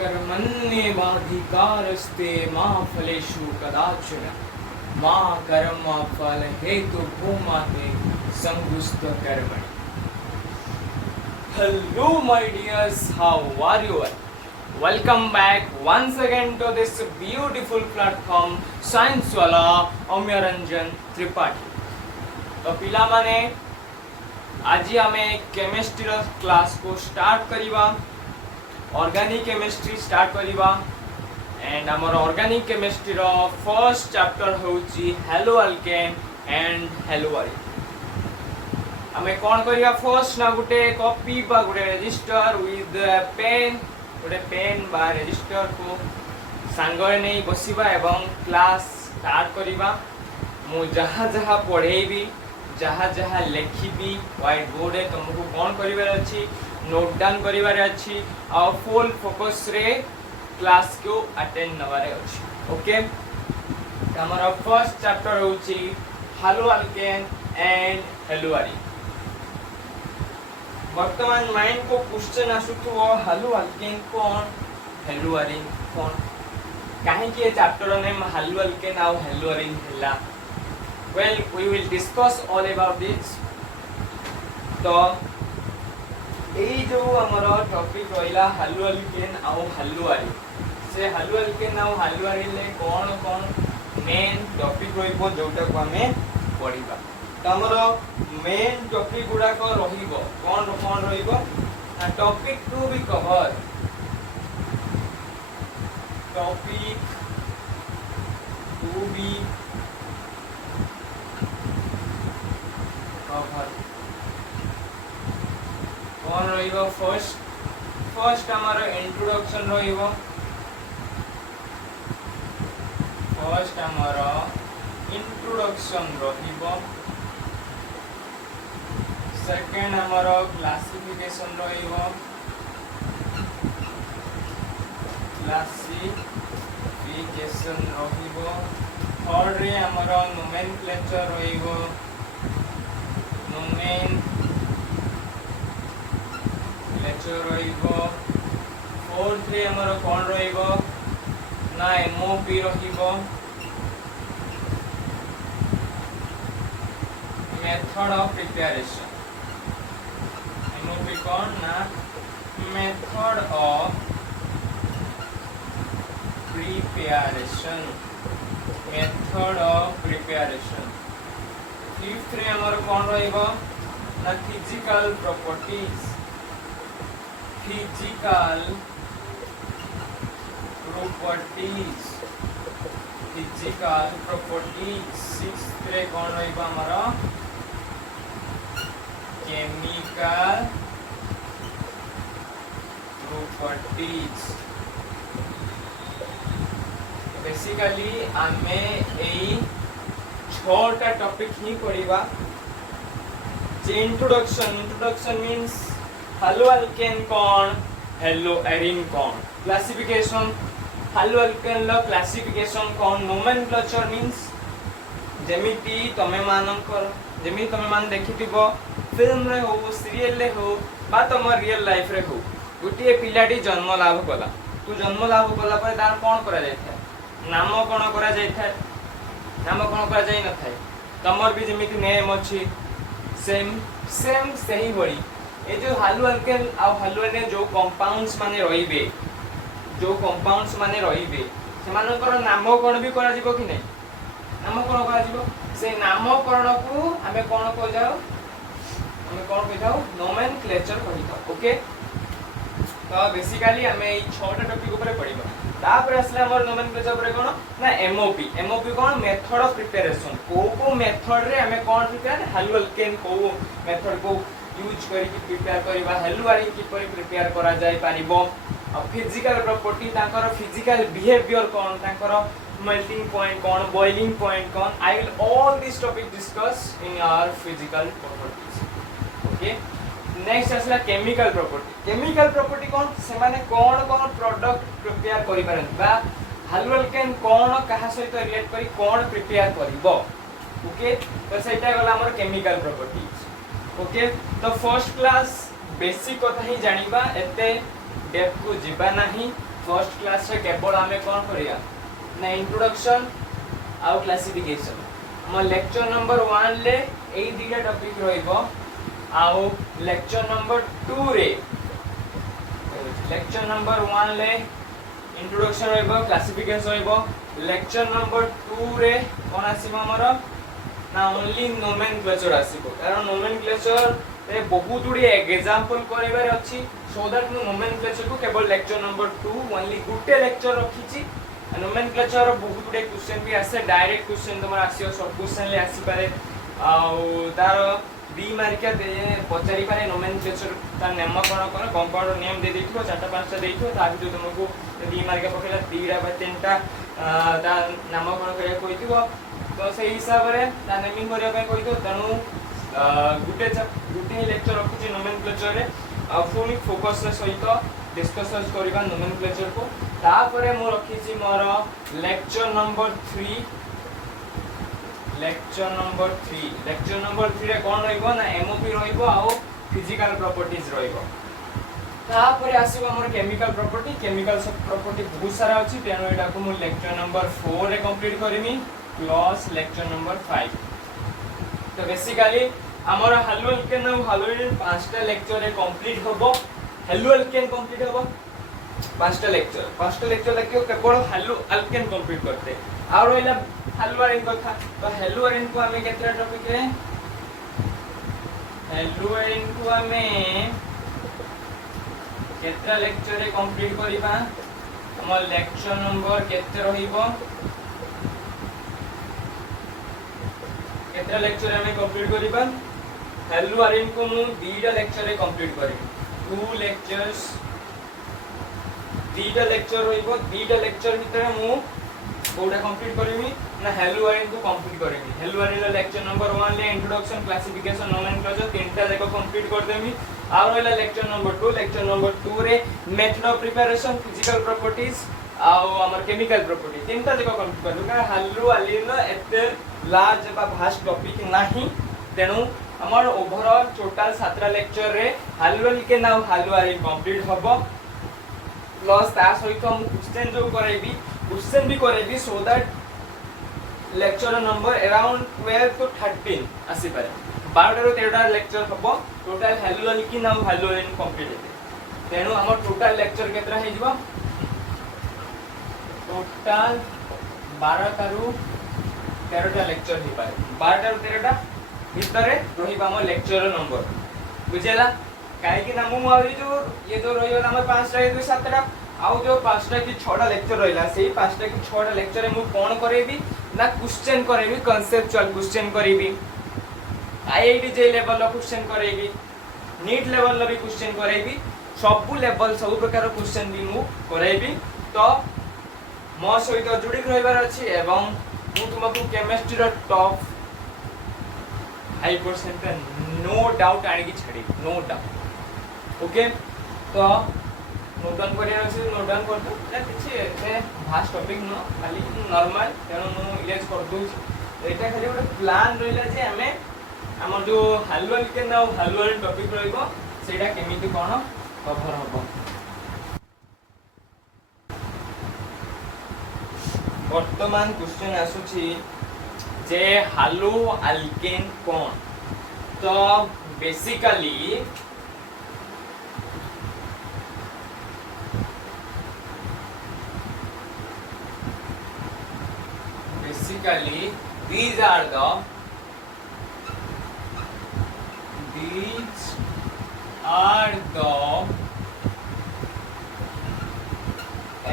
कर्मण्येवाधिकारस्ते मा फलेषु कदाचन मा कर्म फल हेतु भूमाते संगुस्त कर्मणि. Hello my dears, how are you all? Welcome back once again to this beautiful platform Science वाला अम्यरंजन त्रिपाठी. तो पिला माने आज आमे केमिस्ट्री क्लास को स्टार्ट करिवा. ऑर्गेनिक केमिस्ट्री स्टार्ट करिवा एंड हमर ऑर्गेनिक केमिस्ट्री रो फर्स्ट चैप्टर होची hello alkane and hello arene. हमें कौन करिया फर्स्ट ना गुटे कॉपी बा गुटे रजिस्टर विथ पेन गोटे पेन बा रजिस्टर को सांगरे नहीं बसिबा एवं क्लास स्टार्ट करिबा. मु जहाँ जहाँ पढ़ेबी जहाँ जहाँ लिखिबी व्हाइट बोर्ड रे तुमको कौन करिवार अछि नोट डाउन करिवार अछि और फुल फोकस रे क्लास को अटेंड नवारे अछि. ओके हमारा फर्स्ट चैप्टर होची हेलो अल्केन एंड हेलो अरे. वर्तमान माइंड को क्वेश्चन आसुथो हेलो अल्केन कौन हेलो अरीन कौन काहे कि ये चैप्टर नेम हेलो अल्केन और हेलो अरीन हैला. Well we will discuss all about this. तो ए जो हमरो टॉपिक रहिला हेलो अल्केन और हेलो अरीन से हेलो अल्केन और हेलो अरीन ले कौन कौन मेन टॉपिक रहिबो जोटा को हमें पढिबा. तो हमरो मेन टॉपिक गुडा को रहिबो कौन कौन रहिबो topic to be cover topic to be cover कौन रहिबो फर्स्ट हमारो इंट्रोडक्शन रहिबो. फर्स्ट हमारो इंट्रोडक्शन रहिबो. सेकेंड हमारो क्लासिफिकेशन रहिबो. क्लासिफिकेशन रहिबो. थर्ड रे हमारो नोमेनक्लेचर रहिबो. नोमेनक्लेचर रहिबो. फोर्थ रे हमारो कौन रहिबो ना एमओपी रहिबो. मेथड ऑफ प्रिपरेशन एमओपी कौन ना method of preparation method of preparation. Fifth रे हमर कौन रहिबो ना physical properties physical properties physical properties. Sixth रे कौन रहिबो हमारा केमिकल प्रॉपर्टीज. बेसिकली आमे एई छोटा टॉपिक ही पढ़िबा. जे इंट्रोडक्शन मींस हेलो अल्केन कौन हेलो एरीन कौन. क्लासिफिकेशन हेलो अल्केन लो क्लासिफिकेशन कौन. नोमेनक्लेचर मींस जेमिति तमे मान देखिथिबो फिल्म रे हो सीरियल रे हो बा तमर रियल लाइफ रे हो गुटिए पिलाटी जन्म लाभ कला. तू जन्म लाभ कला पर तार कौन करा जाय था नाम कौन करा जाय था नाम कौन करा जाय न थाए. तमर भी जेमिति नेम अछि सेम सही बड़ी ए जो हेलो अल्केन आ हेलो एरीन जो कंपाउंड्स माने रहिबे से मानकर नामकरण भी करा जिवो कि नहीं. नामकरण करा जिवो से नामकरण को हमें कौन कह जाओ नोमेनक्लेचर कहि था. ओके तो बेसिकली हमें ई छोटा टॉपिक ऊपर पढिबा. तापर असले हमर नोमेनक्लेचर ऊपर कोन ना MOP cone method of preparation को मेथड रे हमें कोन प्रिपेयर हेलो अल्केन को मेथड को यूज करी कि प्रिपेयर करबा. हेलो अरीन कि पर प्रिपेयर करा जाय पारिबो. और फिजिकल प्रॉपर्टी तांकर फिजिकल बिहेवियर कोन तांकर मेल्टिंग पॉइंट कोन बॉइलिंग पॉइंट कोन. I will all this topic discuss in our physical properties. Okay next असला केमिकल प्रॉपर्टी कोन से माने कोन प्रोडक्ट प्रिपेयर करि पारन बा हेलो अल्केन कोन कहा सहित रिलेट करी कोन प्रिपेयर करिवो. ओके तो सेटा गला हमर केमिकल प्रॉपर्टीज. ओके तो फर्स्ट क्लास बेसिक कथा ही जानिबा एते डेप्थ को जिबा नहीं फर्स्ट क्लास रे केवल आमे कोन करिया ना इंट्रोडक्शन आउ क्लासिफिकेशन हम लेक्चर नंबर 1 ले एई दिटा टॉपिक रहइबो आउ लेक्चर नंबर 2 रे लेक्चर नंबर 1 ले इंट्रोडक्शन रहइबो क्लासिफिकेशन रहइबो लेक्चर नंबर 2 रे कोन आसीबो हमरो ना ओनली नोमेनक्लेचर आसीबो कारण नोमेनक्लेचर रे बहुत गुडी एग्जांपल करबार अछि सो दैट नु नोमेनक्लेचर को केवल लेक्चर नंबर 2 ओनली गुटे लेक्चर रखिछि नोमेनक्लेचर बहुत गुडे क्वेश्चन भी आसे डायरेक्ट क्वेश्चन तमर आसीओ सब क्वेश्चन ले आसी पारे आउ तार दी मार्किया दे पचारि पारे नोमेनक्लेचर ता नामकरण कर कंपाउंड नेम दे देथिबो चारटा पांचटा देथिबो ता भितर तुमको दी मार्किया पकेला तीरा बा तीनटा ता नामकरण करे कोइथिबो तो से हिसाब रे ता नेमिंग करिया पे कोइथो तनु गुटे लेक्चर रखिछि नोमेनक्लेचर रे फुल फोकस रे सहित डिस्कशन करबा नोमेनक्लेचर को तापरे मो रखिछि मोर लेक्चर नंबर 3 रे कोन रहइबो ना एमओपी रहइबो आ फिजिकल प्रॉपर्टीज रहइबो तापरे आसीबो हमर केमिकल प्रॉपर्टी बहुत सारा अछि तेनो एटा को मो लेक्चर नंबर 4 रे कंप्लीट करमी प्लस लेक्चर नंबर 5 तो बेसिकली हमर हालो एल्केन और हालो एल्केन पांचटा लेक्चर रे कंप्लीट होबो हालो एल्केन कंप्लीट होबो पांचटा लेक्चर लगे केवल हालो एल्केन कंप्लीट करते और रहला हालो एल्केन कथा तो हालो एल्केन को हमें केतरा टॉपिक रे हालो एल्केन को हमें केतरा लेक्चर रे कंप्लीट करिबा हमर लेक्चर नंबर केते रहिबो केतरा लेक्चर हमें कंप्लीट करिबा हालो एल्केन को मु दीटा लेक्चर रे कंप्लीट करिबी 2 लेक्चर्स दीटा लेक्चर होइबो दीटा लेक्चर भितर मु कोडा कंप्लीट करमी ना हेलो एल्केन को कंप्लीट करमी हेलो एल्केन लेक्चर नंबर 1 ले इंट्रोडक्शन क्लासिफिकेशन नोमेनक्लेचर तीनटा जाको कंप्लीट कर देमी आ रहला लेक्चर नंबर 2 रे method of preparation physical properties आ हमर केमिकल प्रॉपर्टी तीनटा जाको कंप्लीट करलु का हेलो एल्केन एते लार्ज बा भास्ट टॉपिक नाही तेनु हमर ओवरऑल टोटल 17 लेक्चर रे हेलो एल्केन आ हेलो एल्केन कंप्लीट हबो प्लस ता सहित हम क्वेश्चन जो करेबी क्वेश्चन भी करेबी so that lecture number around 12 to 13 आसी पारे 12 रो 13 लेक्चर हबो टोटल हेलो एल्केन आ हेलो एल्केन कंप्लीट हेते तेनु हमर टोटल लेक्चर केतरा हे जिवो टोटल 12 तारु 13 टा लेक्चर हे पारे 12 तारु 13 टा भितरे रहिबा हमर लेक्चर नंबर बुझेला काहे कि ना मु आउरी जो ये जो रहियो हमर 5 टा 2 7 टा आउ जो 5 टा की 6 टा लेक्चर रहिला सेही 5 टा की 6 टा लेक्चर मु कोन करेबी ना क्वेश्चन करेबी कांसेप्चुअल क्वेश्चन करेबी आईआईटी जे level low question करेबी NEET level low भी क्वेश्चन करेबी सब लेवल सब प्रकार क्वेश्चन भी मु करेबी तो मो सहित जुड़ी रहबार अछि एवं मु तुमको केमिस्ट्री रो टॉप 5% नो डाउट आनी की छड़ी नो डाउट ओके तो नोट डाउन करिया अछि नोट डाउन कर दो ना किछि ए भास्ट टॉपिक न खाली नॉर्मल तेनो नु इरेज कर दउ एटा खाली ଗୋଟେ प्लान रहिला जे हमें हमर जो हालो एल्केन आ हालो एल्केन टॉपिक रहइबो सेटा केमिति कोन कवर हबो वर्तमान क्वेश्चन आसुछि जे हालो एल्केन कोन तो basically these are the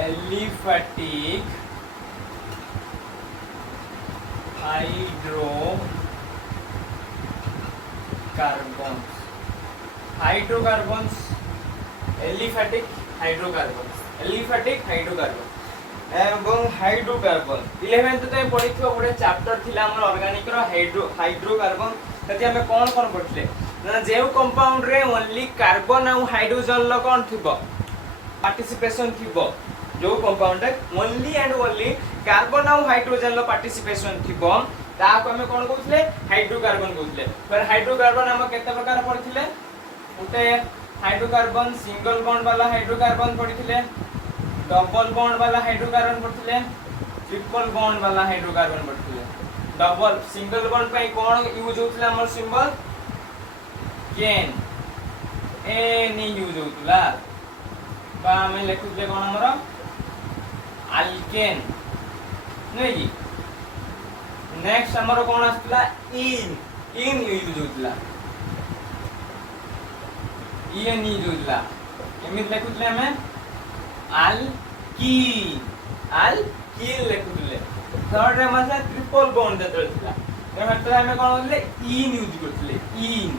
aliphatic hydrocarbons aliphatic hydrocarbon एवं हाइड्रोकार्बन 11th ते पढिथो गोटे चैप्टर थिला हमर ऑर्गेनिक रो हाइड्रोकार्बन तति हमें कोन पढिले ना जेउ कंपाउंड रे ओनली कार्बन और हाइड्रोजन ल कोन थिबो पार्टिसिपेशन थिबो जो कंपाउंड रे ओनली एंड ओनली कार्बन और हाइड्रोजन ल पार्टिसिपेशन थिबो ता को हमें कोन कहउथले हाइड्रोकार्बन कहउथले पर हाइड्रोकार्बन हम केते प्रकार पढिले उते हाइड्रोकार्बन सिंगल बॉन्ड वाला हाइड्रोकार्बन पढ़िथिले, डबल बॉन्ड वाला हाइड्रोकार्बन पढ़िथिले, ट्रिपल बॉन्ड वाला हाइड्रोकार्बन पढ़िथिले। डबल सिंगल बॉन्ड पे कोन यूज होतला हमर सिंबल केन एन यूज होतला बा हमें लिखुले कोन हमर अल्केन नै कि। नेक्स्ट हमर कोन आस्तला इन यूज होतला इन यूज होतला एमित लिखुले हमें अल्कीन लिखुले। थर्ड रे मतलब ट्रिपल बॉन्ड देतला तो हतला हमें कोन होतले इन यूज करतले इन।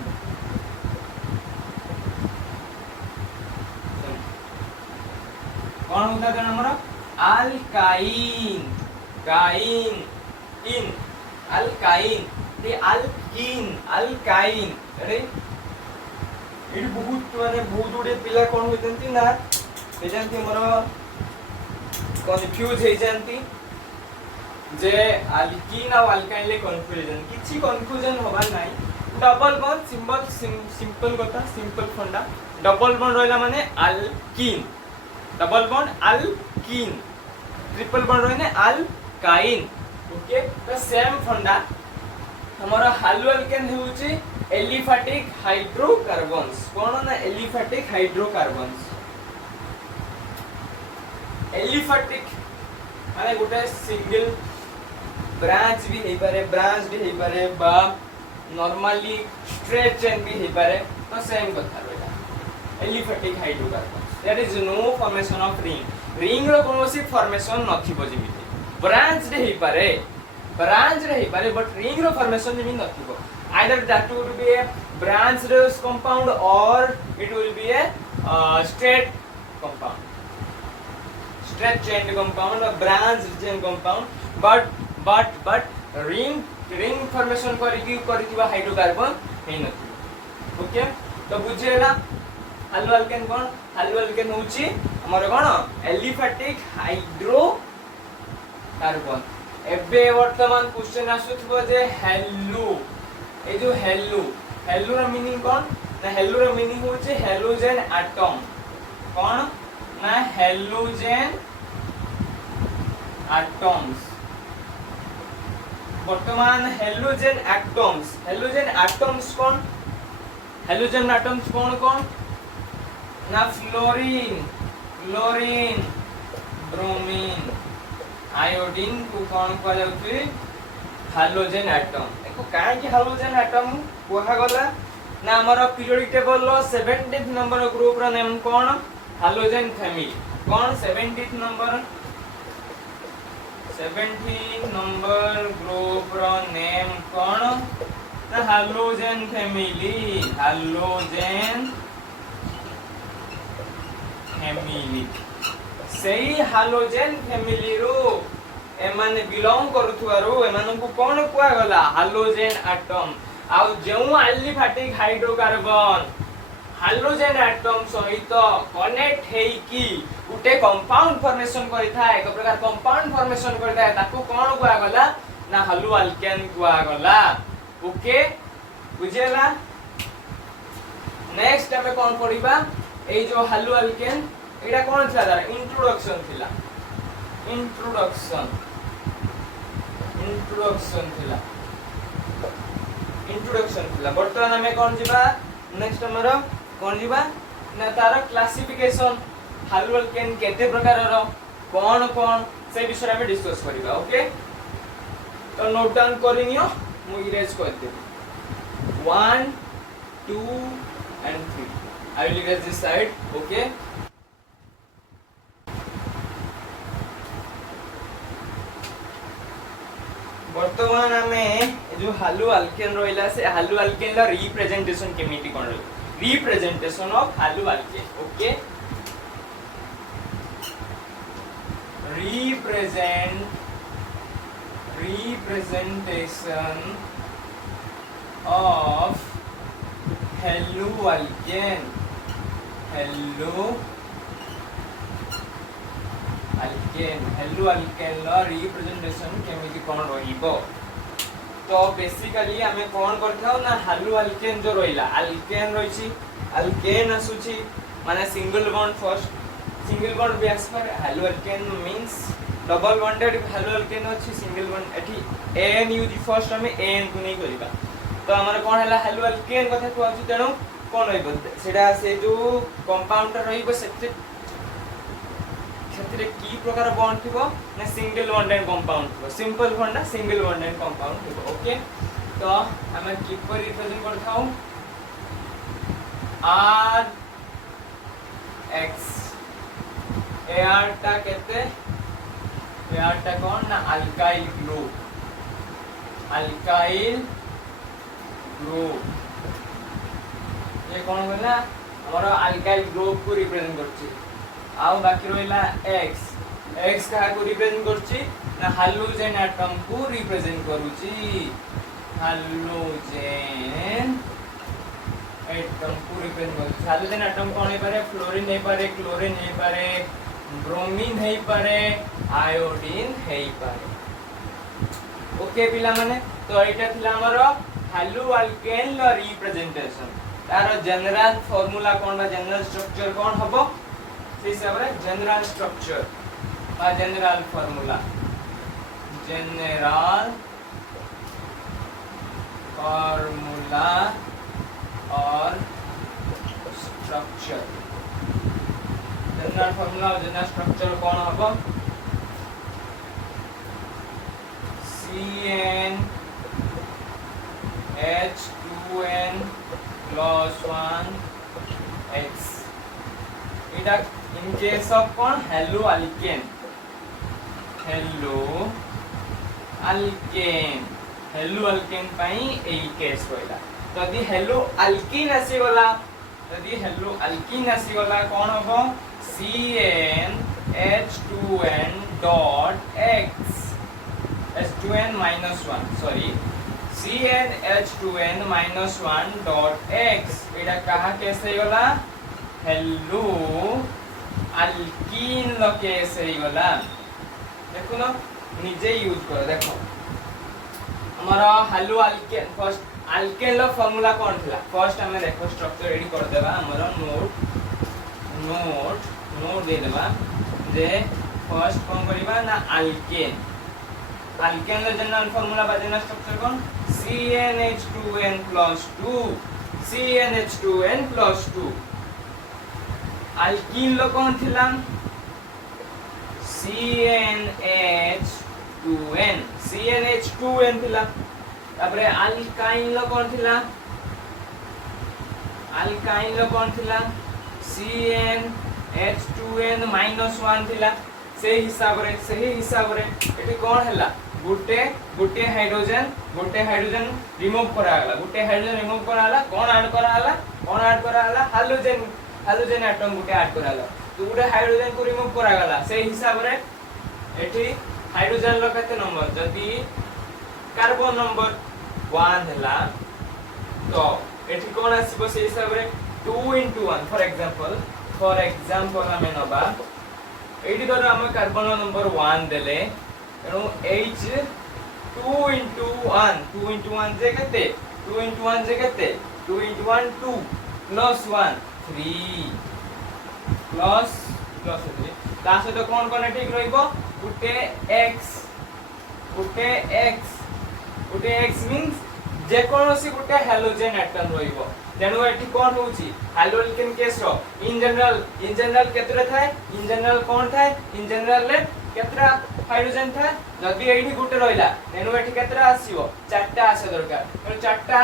कोन होता है हमर अल्काइन काइन इन अल्काइन ते अल्काइन अरे ये बहुत माने बहुत उड़े पिला कोन होतंती ना ते जानती हमर कन्फ्यूज हे जानती जे अल्कीन और अल्काइन ले कन्फ्यूजन किछि कन्फ्यूजन होबा नाही। डबल बॉन्ड सिंबल सिंपल कथा सिंपल फंडा डबल बॉन्ड रहला माने alkyne double bond alkyne triple bond रहने अल्काइन ओके। तो सेम फंडा हमारा हालु अल्केन होउची एलिफैटिक हाइड्रोकार्बन्स कोन ना एलिफैटिक हाइड्रोकार्बन्स एलिफैटिक माने गोटे सिंगल ब्रांच भी हे पारे बा नॉर्मली स्ट्रेट चेन भी हे पारे तो सेम कथा रहला aliphatic hydrocarbons that is no formation of ring रो कोनोसी फॉर्मेशन नथिबो जेमिति ब्रांच रे हे पारे बट रिंग रो फॉर्मेशन भी नथिबो either that would be a branched compound or it will be a straight chain compound or branched chain compound but ring formation करिथिबा hydrocarbon हे नथिबो okay. तो बुझेला हालु अल्केन होउची हमर कोन एलिफैटिक हाइड्रोकार्बन। एबे वर्तमान क्वेश्चन आसुथबो जे हेलो ए जो हेलो रो मीनिंग कोन ना हेलो रो मीनिंग होचे हेलोजन एटम कोन ना हेलोजन एटम्स। वर्तमान हेलोजन एटम्स कोन ना फ्लोरीन ब्रोमीन आयोडीन को कोन कह जाउथि हाइड्रोजन एटम। एको काहे कि हाइड्रोजन एटम कोहा गला ना हमर पीरियोडिक टेबल रो 17th नंबर ग्रुप रो नेम कोन हाइड्रोजन फैमिली कोन 17th नंबर ग्रुप रो नेम कोन ना हाइड्रोजन फैमिली सही हाइड्रोजन फैमिली रो एमाने बिलोंग करथुआरो एमान को कोन कुआ गला हाइड्रोजन एटम आ जेउ एलिफैटिक हाइड्रोजन एटम सहित कनेक्ट हेई की उटे कंपाउंड फॉर्मेशन करिथा एक प्रकार कंपाउंड फॉर्मेशन करिथा ताको कोन कुआ गला ना हालु अल्केन कुआ गला ओके बुझेला। नेक्स्ट हमें कोन पढिबा ए जो हालु अल्केन एटा कोन थिला तार इंट्रोडक्शन थिला वर्तमान हमें कोन जिबा नेक्स्ट हमरो कोन जिबा ना तार क्लासिफिकेशन हालु अल्केन केते प्रकार रो कोन से विषय में डिस्कस करिबा ओके। तो नोट डाउन करिनियो मु इरेज कर देबी 1 2 and 3 I will erase this side okay। वर्तमान हमें जो हालु अल्केन रोइला से हालु अल्केन ला रिप्रेजेंटेशन केमिति कोन रो रिप्रेजेंटेशन ऑफ हालु अल्केन ओके। representation of हालु अल्केन ला रिप्रेजेंटेशन केमिति कोन रहिबो। तो बेसिकली हमें कोन करथाउ ना हालु अल्केन जो रोइला अल्केन रहिछि अल्केन आसुची माने single bond first single bond base पर halo alkane means double bonded halo alkane अछि सिंगल बॉन्ड एठी एन यूज फर्स्ट हमें एन को नहीं करबा तो हमर कोन हला हेलो अल्केन कथा को अछि तेनु कोन होइबो सेटा से जो कंपाउंड रहिबो सेते क्षेत्र की प्रकार बॉन्ड थिबो ना सिंगल बॉन्डेड कंपाउंड थिबो सिंपल बॉन्ड ना सिंगल बॉन्डेड कंपाउंड थिबो ओके तो हमें किपर रिप्रेजेंट करथाऊ आर एक्स एआर टा केते एआर टा कोन ना अल्काइल ग्रुप ये कोन होला हमर अल्काइल ग्रुप को रिप्रेजेंट करछि आउ बाकी रहिला एक्स का को रिप्रेजेंट करछि ना हाइड्रोजन एटम को रिप्रेजेंट करूछि हाइड्रोजन एटम को रिप्रेजेंट करूछि हाइड्रोजन एटम कोन हे पारे फ्लोरीन हे पारे क्लोरीन हे पारे ब्रोमीन हे पारे आयोडीन हे पारे ओके पिला माने तो एटा थिला हमर हेलो अल्केन रिप्रेजेंटेशन तार जनरल फार्मूला कोन बा जनरल स्ट्रक्चर कोन हबो से हिसाब रे जनरल स्ट्रक्चर बा जनरल फार्मूला और स्ट्रक्चर जनरल फार्मूला और जनरल स्ट्रक्चर कोन हबो CnH2n plus 1 X इटा in case of कौन हेलो अल्केन पाई एई केस होइला तो यदि हेलो अल्कीन आसी गला कौन हबो CnH2n dot X H2n minus 1 sorry CnH2n minus 1 dot X एटा कहा केस हे गला हेलो अल्कीन लो केस हे गला देखो ना निजे यूज कर देखो हमारा हेलो अल्केन फर्स्ट अल्केन लो फार्मूला कोन थिला फर्स्ट हमें देखो स्ट्रक्चर रेडी कर देबा हमारा नोट दे देबा जे फर्स्ट कोन करिबा ना अल्केन लो जनरल फार्मूला बा जनरल स्ट्रक्चर कोन CnH2n plus 2 अल्कीन लो कोन थिला CnH2n थिला तापरे अल्काइन लो कोन थिला CnH2n minus 1 थिला से हिसाब रे एटी कोन हला गुटे हाइड्रोजन रिमूव कराला कोन ऐड कराला हाइड्रोजन एटम गुटे ऐड कराला तो गुटे हाइड्रोजन को रिमूव कराला से हिसाब रे एठी हाइड्रोजन लो कते नंबर जदी कार्बन नंबर 1 हला तो एठी कोन आसीबो से हिसाब रे 2 into 1 फॉर एग्जांपल हमें नबा एठी धर हम कार्बन नंबर 1 देले एनु H 2 into 1 जे कते 2 into 1 2 plus 1 3 plus 3 तासे तो कोन कोन ठीक रहइबो गुटे x मींस जे कोनोसी गुटे हाइड्रोजन एटम रहइबो तेनु एठी कोन होउची हाइड्रोजन केस रो इन जनरल केतरा थाए इन जनरल कोन थाए इन जनरल ले केतरा हाइड्रोजन था जदी एठी गुटे रहिला तेनु एठी केतरा आसीबो चारटा आसे दरकार तो चारटा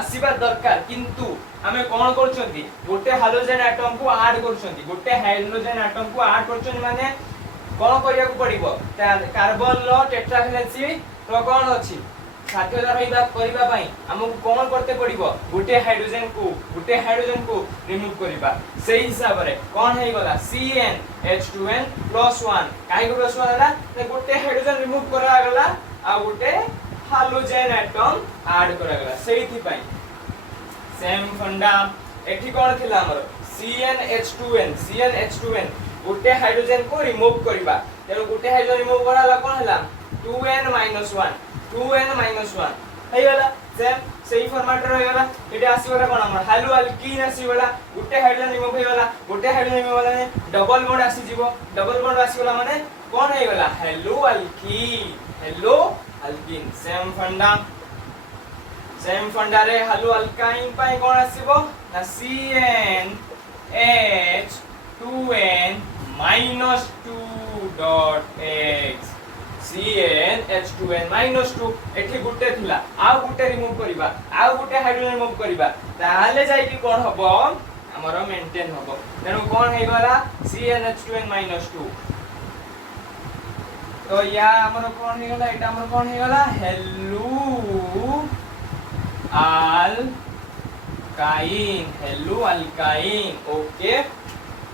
आसीबा दरकार किंतु हमें कोन करछंती गुटे हाइड्रोजन एटम को ऐड करछंती माने कोन करिया को पड़िबो कार्बन लो टेट्राहेड्रल तो कोन अछि साध्यता रहिबा करिबा पई हमकु कोन करते पड़िबो गुटे हाइड्रोजन को रिमूव करिबा सेही हिसाब रे कोन हे गला CnH2n + 1 काई को +1 हला गुटे हाइड्रोजन रिमूव करा गला आ गुटे हाइड्रोजन एटम ऐड करा गला सेही पई सेम फंडा एठी कोन थिला हमर CnH2n गुटे हाइड्रोजन को रिमूव करिबा तेनो गुटे हाइड्रोजन रिमूव कराला कोन हला 2n - 1 हे गला सेम सेही फॉर्मेट रे होइगला एटा आसीगला कोन हमर हालु अल्कीन आसीगला गुटे हाइड्रोजन रिमूव होइगला गुटे हाइड्रोजन रिमूव होला ने डबल बॉन्ड आसी जीवो डबल बॉन्ड आसीगला माने कोन होइगला हेलो अल्कीन सेम फंडा रे हालु अल्काइन पाई कोन आसीबो ना CnH2n -2.x CnH2n -2 एठी गुटे थिला आ गुटे रिमूव करिबा आ गुटे हाइड्रोजन रिमूव करिबा ताहाले जाई कि कोन हबो हमर मेंटेन हबो तेनु कोन हे गला CnH2n -2 तो या हमर कोन हे गला एटा हमर कोन हे गला हेलो अल्काइन ओके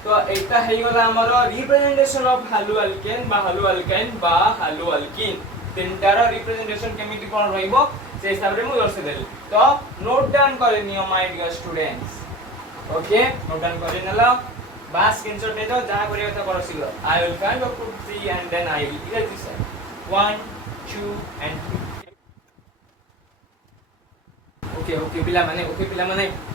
तो एटा हे गला हमर रिप्रेजेंटेशन ऑफ हालु अल्केन बा हालु अल्काइन बा हालु अल्किन तीनटार रिप्रेजेंटेशन केमिति कोन रहइबो से हिसाब रे मु दर्शे देली तो नोट डाउन करे नियो my dear students okay note down करे नला बस स्क्रीनशॉट ले दो जहां करे था करो शीघ्र I will find out 3 and then I will erase this 1 2 and 3 okay पिला माने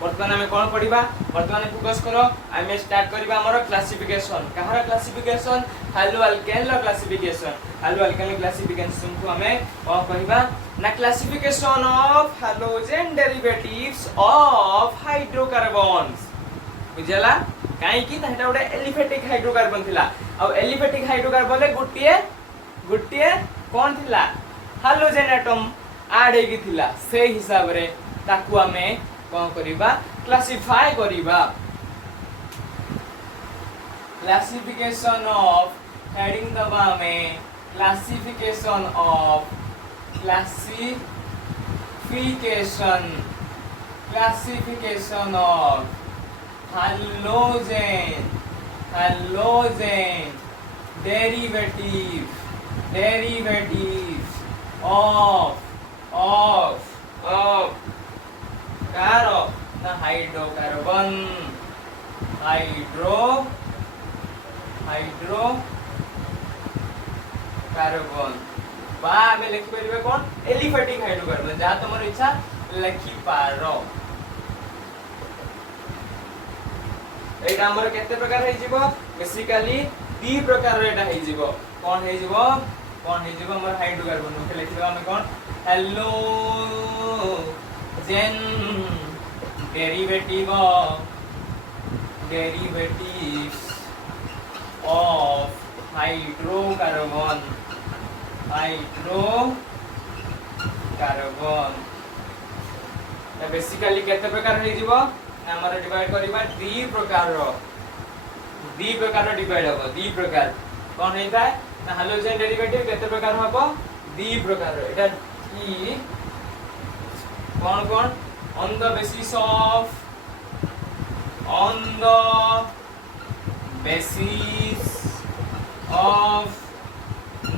वर्तमान हमें कोन पढिबा वर्तमान फोकस करो हमें स्टार्ट करबा हमर क्लासिफिकेशन कहार क्लासिफिकेशन हालु अल्केन लो क्लासिफिकेशन को हमें कोन कहबा ना classification of halogen derivatives of hydrocarbons बुझला काई कि ताटा ओडे एलिफेटिक हाइड्रोकार्बन थिला अब एलिफेटिक हाइड्रोकार्बन ले गुटिए कोन थिला हालोजन एटम ऐड हेगी थिला से हिसाब रे ताकू हमें कोन करिबा क्लासिफाई करिबा क्लासिफिकेशन ऑफ हेडिंग दबा में classification of halogen derivatives of hydrocarbon बा हमें लिखि परिबे कोन एलिफेटिक हाइड्रोकार्बन जा तमर इच्छा लिखि पारो एटा हमर केते प्रकार हे जीवो बेसिकली 3 प्रकार रे एटा हे जीवो कोन हे जीवो हमर हाइड्रोकार्बन के लिखिबा हम कोन हेलोजन derivatives of हाइड्रोकार्बन तो बेसिकली केते प्रकार हे जीवो हमर डिवाइड करिबा 3 प्रकार डिवाइड हो 3 प्रकार कोन हेता ना हाइड्रोजन डेरिवेटिव केते प्रकार हबो 2 प्रकार एटा की कोन on the basis of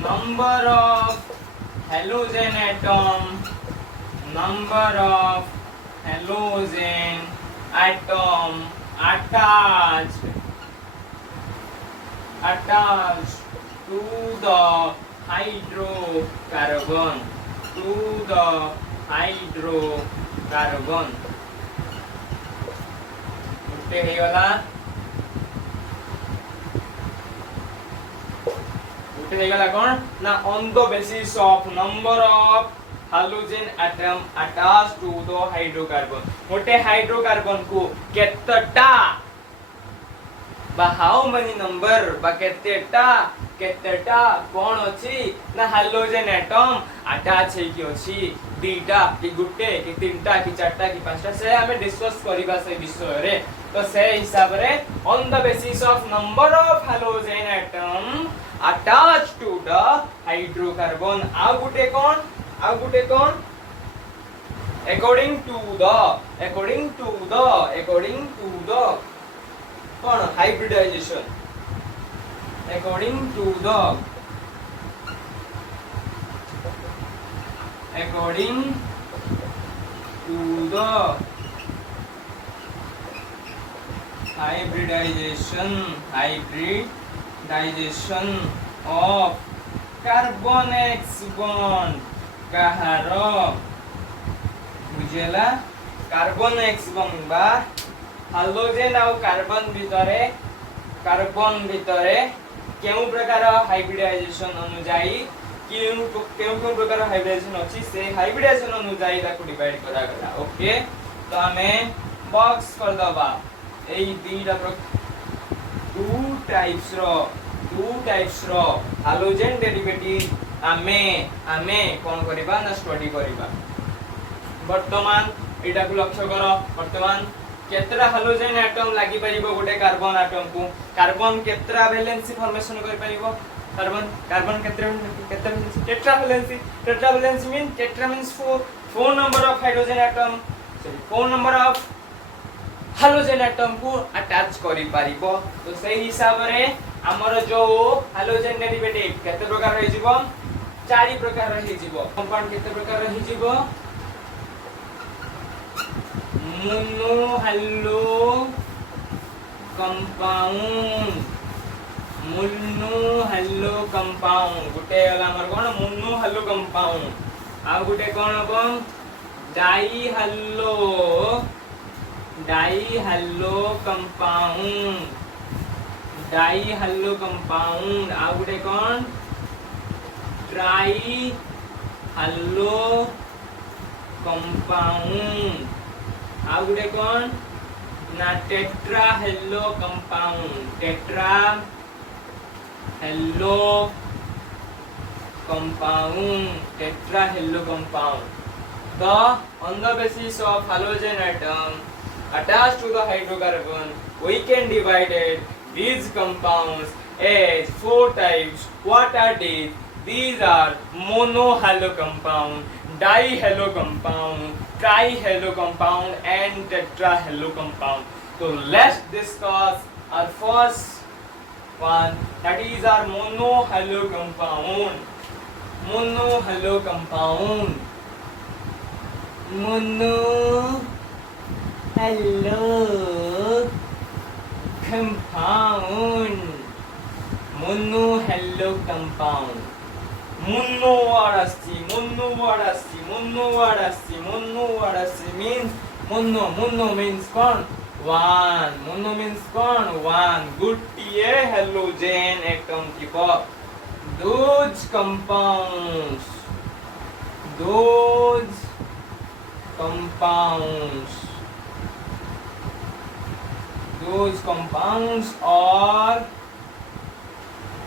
number of halogen atom attached to the hydrocarbon उठे हे गला कोन ना on the basis of number of halogen atom attached to the hydrocarbon मोटे हाइड्रोकार्बन को केतटा बा हाउ मेनी नंबर बा केतेटा कोन अछि ना हाइड्रोजन एटम अटैच हे कि अछि दीटा कि गुटे कि तीनटा कि चारटा कि पांचटा से हमें डिस्कस करिबा से विषय रे तो से हिसाब रे on the basis of number of hydrogen atom attached to the hydrocarbon आ गुटे कोन according to the कोन hybridization according to the hybridization of carbon X bond kaharo बुझेला कार्बन एक्स बनबा हाइड्रोजन और कार्बन भितरे केउ प्रकार हाइब्रिडाइजेशन अनुसार केउ प्रकार हाइब्रिडाइजेशन अछि से हाइब्रिडाइजेशन अनुसार ताको डिवाइड करा गला ओके तो हमें बॉक्स कर दबा एई दुईटा टू टाइप्स रो हाइड्रोजन डेरिवेटिव आमे कोन करबा ना स्टडी करबा वर्तमान एटा को लक्ष्य करो वर्तमान केतरा हाइड्रोजन एटम लागि परिबो गोटे कार्बन एटम को कार्बन केतरा वैलेंसी फॉर्मेशन कर परिबो कार्बन केतरा valency tetra valency mean tetra means four number of hydrogen atom sorry four number of hydrogen atom को अटैच करि परिबो तो सही हिसाब रे हमर जो हाइड्रोजन डेरिवेटिव केते प्रकार रहि जिवो चारि प्रकार रहि जिवो कंपाउंड केते प्रकार रहि जिवो मोनो हेलो कंपाउंड गुटे होला हमर कोन मोनो हेलो कंपाउंड आ गुटे कोन हो डाई हेलो कंपाउंड आ गुटे कोन ट्राई हेलो कंपाउंड आ गुटे कोन ना tetra halo compound the on the basis of halogen atom attached to the hydrocarbon we can divide these compounds as four types. What are these are mono halo compound, di halo compound, tri halo compound and tetra halo compound. So let's discuss our first one, that is our mono halo compound. Mono halo compound mono hello compound mono warasti means mono means kon one goodie halogen atom tipo those compounds are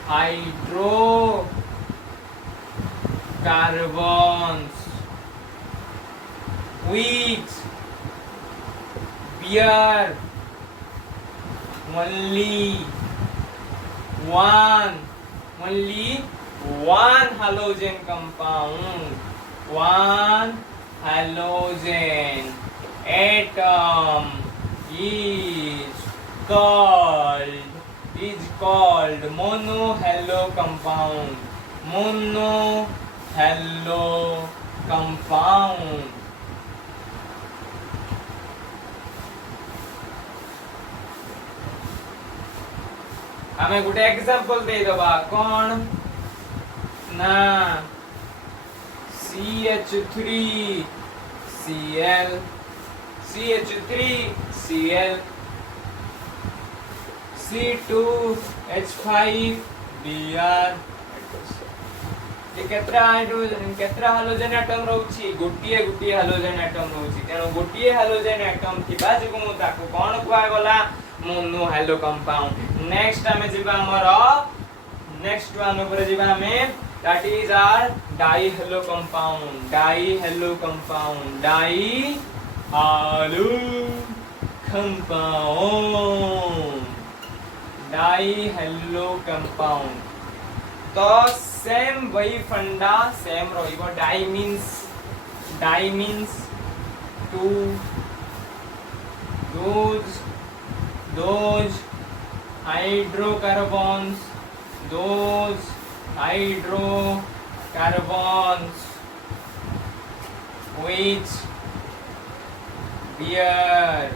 hydrocarbons which bear only one halogen compound, one halogen atom is called mono halo compound. हमें गुटे example दे दबा कौन ना CH3Cl C2H5Br केतरा hydrogen atom रहउछि गोटिए hydrogen atom रहउछि तेनो गोटिए हाइड्रोजन एटम थिबा जको मु ताको कोन कुआ गला मोनो हाइलो कंपाउंड नेक्स्ट हमें जिबा हमर नेक्स्ट वन ऊपर जिबा हमें that is R dihalo compound तो सेम वही फंडा सेम रहिबो di means two those hydrocarbons which bear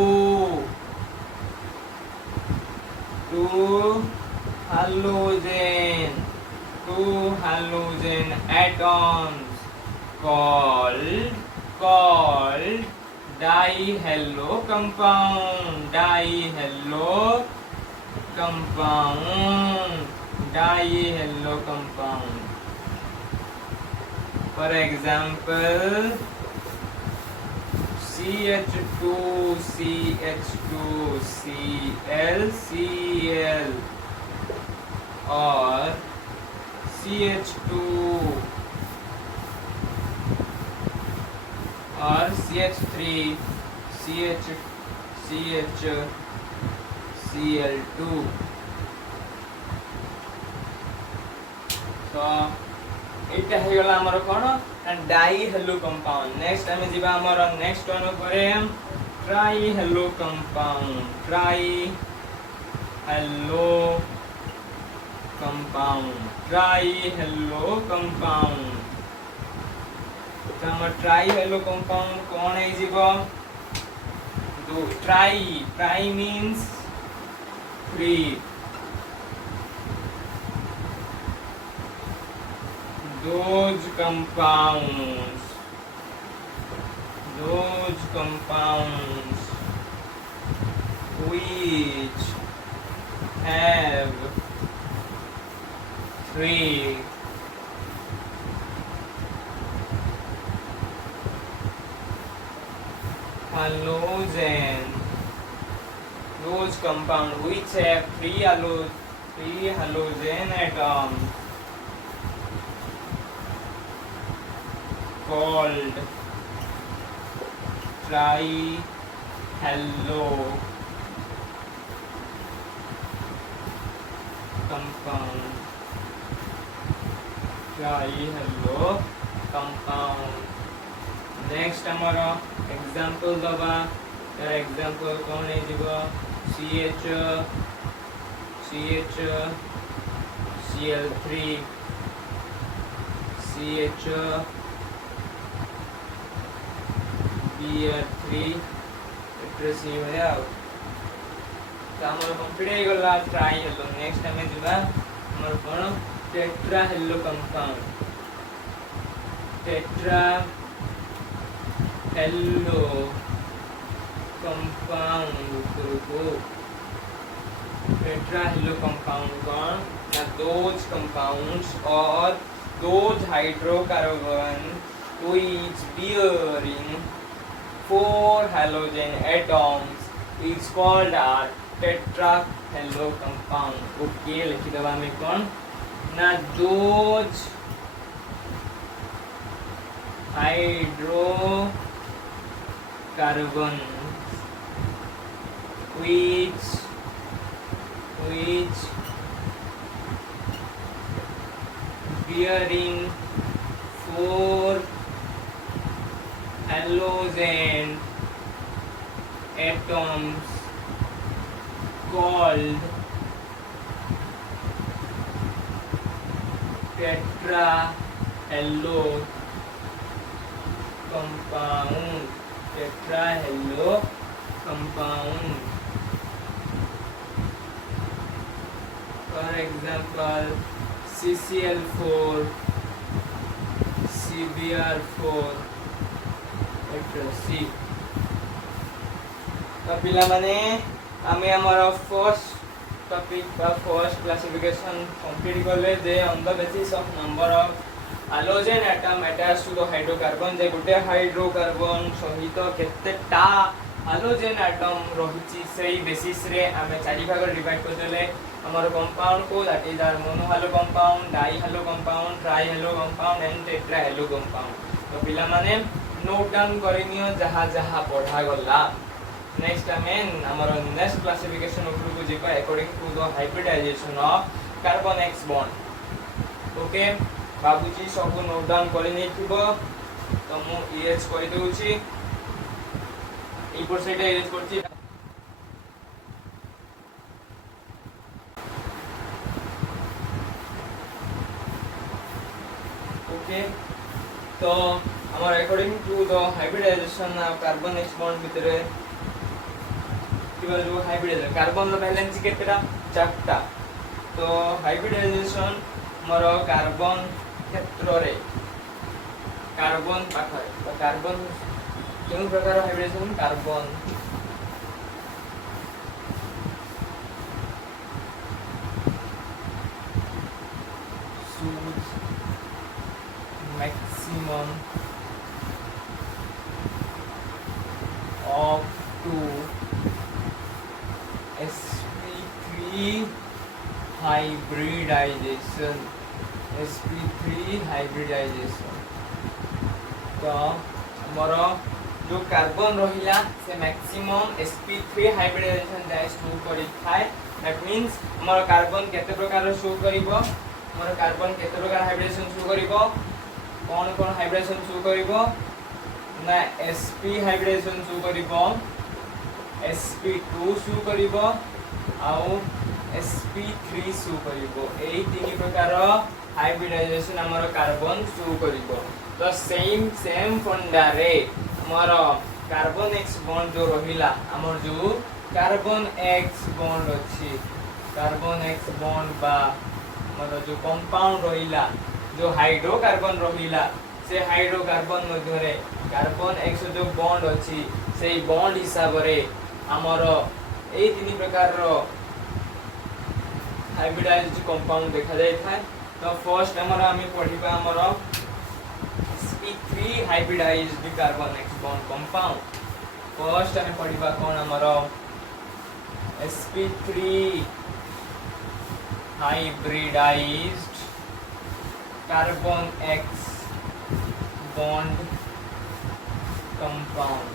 two halogen atoms called dihalo compound. Dihalo compound. For example, CH2 Cl or CH2 or CH3 Cl2. तो एटा हे गला हमर कोन die hello compound. Next आमे जिबा हमर नेक्स्ट वन करे try hello compound. Try hello compound. तो हमर try hello compound कोन हे जिवो दो. Try means three. Those compounds which have three halogen, those compounds which have three halogen atoms called trihalo compound. Next हमारा example दबा. Example कौन है जीवा Cl3 Br3 address ये है आउ. तो हमर कंप्लीट हो गला ट्राई हेलो. नेक्स्ट हमें जीवा हमर कोन tetra halo compound. Tetra halo compound को टेट्रा हेलो कंपाउंड कौन ना दोज कंपाउंड्स और those hydrocarbon which bearing four halogen atoms is called a tetrahalo compound. Okay लिखी दबा में कौन ना those hydrocarbons which bearing four halogen atoms called tetrahalo compound. Tetrahalo compound. For example, CCl4 CBr4 C. तो पिला माने आमे हमर फर्स्ट टॉपिक बा फर्स्ट क्लासिफिकेशन कंप्लीट करले दे on the basis of number of hydrogen atom attached to the hydrocarbon. जे गुटे हाइड्रोकार्बन सहित केतेटा हाइड्रोजन एटम रहिछि सेही बेसिस रे आमे चारि भाग डिवाइड कर देले हमर कंपाउंड को. That is R mono halo compound, di halo compound, tri halo compound and tetra halo compound. तो पिला माने नोट डाउन करिनियो जहा जहा पढ़ा गला. नेक्स्ट हमें हमर नेक्स्ट क्लासिफिकेशन ऊपर को जेबा according to the hybridisation of carbon X bond. Okay बाबूजी सब नोट डाउन करि नै थिबो. तो मु इरेज करि देउची. ई पर सेटा इरेज करची. ओके तो हमार according to the hybridisation of carbon X bond भितरे किबा जो हाइब्रिडाइजेशन कार्बन लो वैलेंसी केतेटा चारटा. तो हाइब्रिडाइजेशन मोर कार्बन क्षेत्र रे कार्बन पाखरे तो कार्बन केउ प्रकार hybridisation carbon choose maximum of to sp3 hybridization sp3 hybridization तो हमर जो कार्बन रहिला से मैक्सिमम sp3 हाइब्रिडाइजेशन जाय शो करि थाए दैट मींस हमर कार्बन केते प्रकार शो करिवो हमर कार्बन केते प्रकार हाइब्रिडेशन शो करिवो कोन कोन हाइब्रिडेशन शो करिवो ना sp हाइब्रिडेशन शो करिवो sp2 शो करिवो आउ sp3 शो करिवो एई तीन प्रकार हाइब्रिडाइजेशन हमर कार्बन शो करिवो तो सेम फंडा रे हमर कार्बन x बॉन्ड जो रहिला हमर जो कार्बन x बॉन्ड अछि कार्बन x बॉन्ड बा हमर जो कंपाउंड रहिला जो हाइड्रोकार्बन रहिला से हाइड्रोकार्बन मध्य रे कार्बन x जो बॉन्ड अछि सेई बॉन्ड हिसाब रे हमर ए तीन प्रकार रो हाइब्रिडाइज्ड कंपाउंड देखा जाय था तो फर्स्ट हमर हम पढिबा हमर sp3 hybridized carbon x bond compound first हमें पढ़िबा कोन हमरो sp3 hybridized carbon x bond compound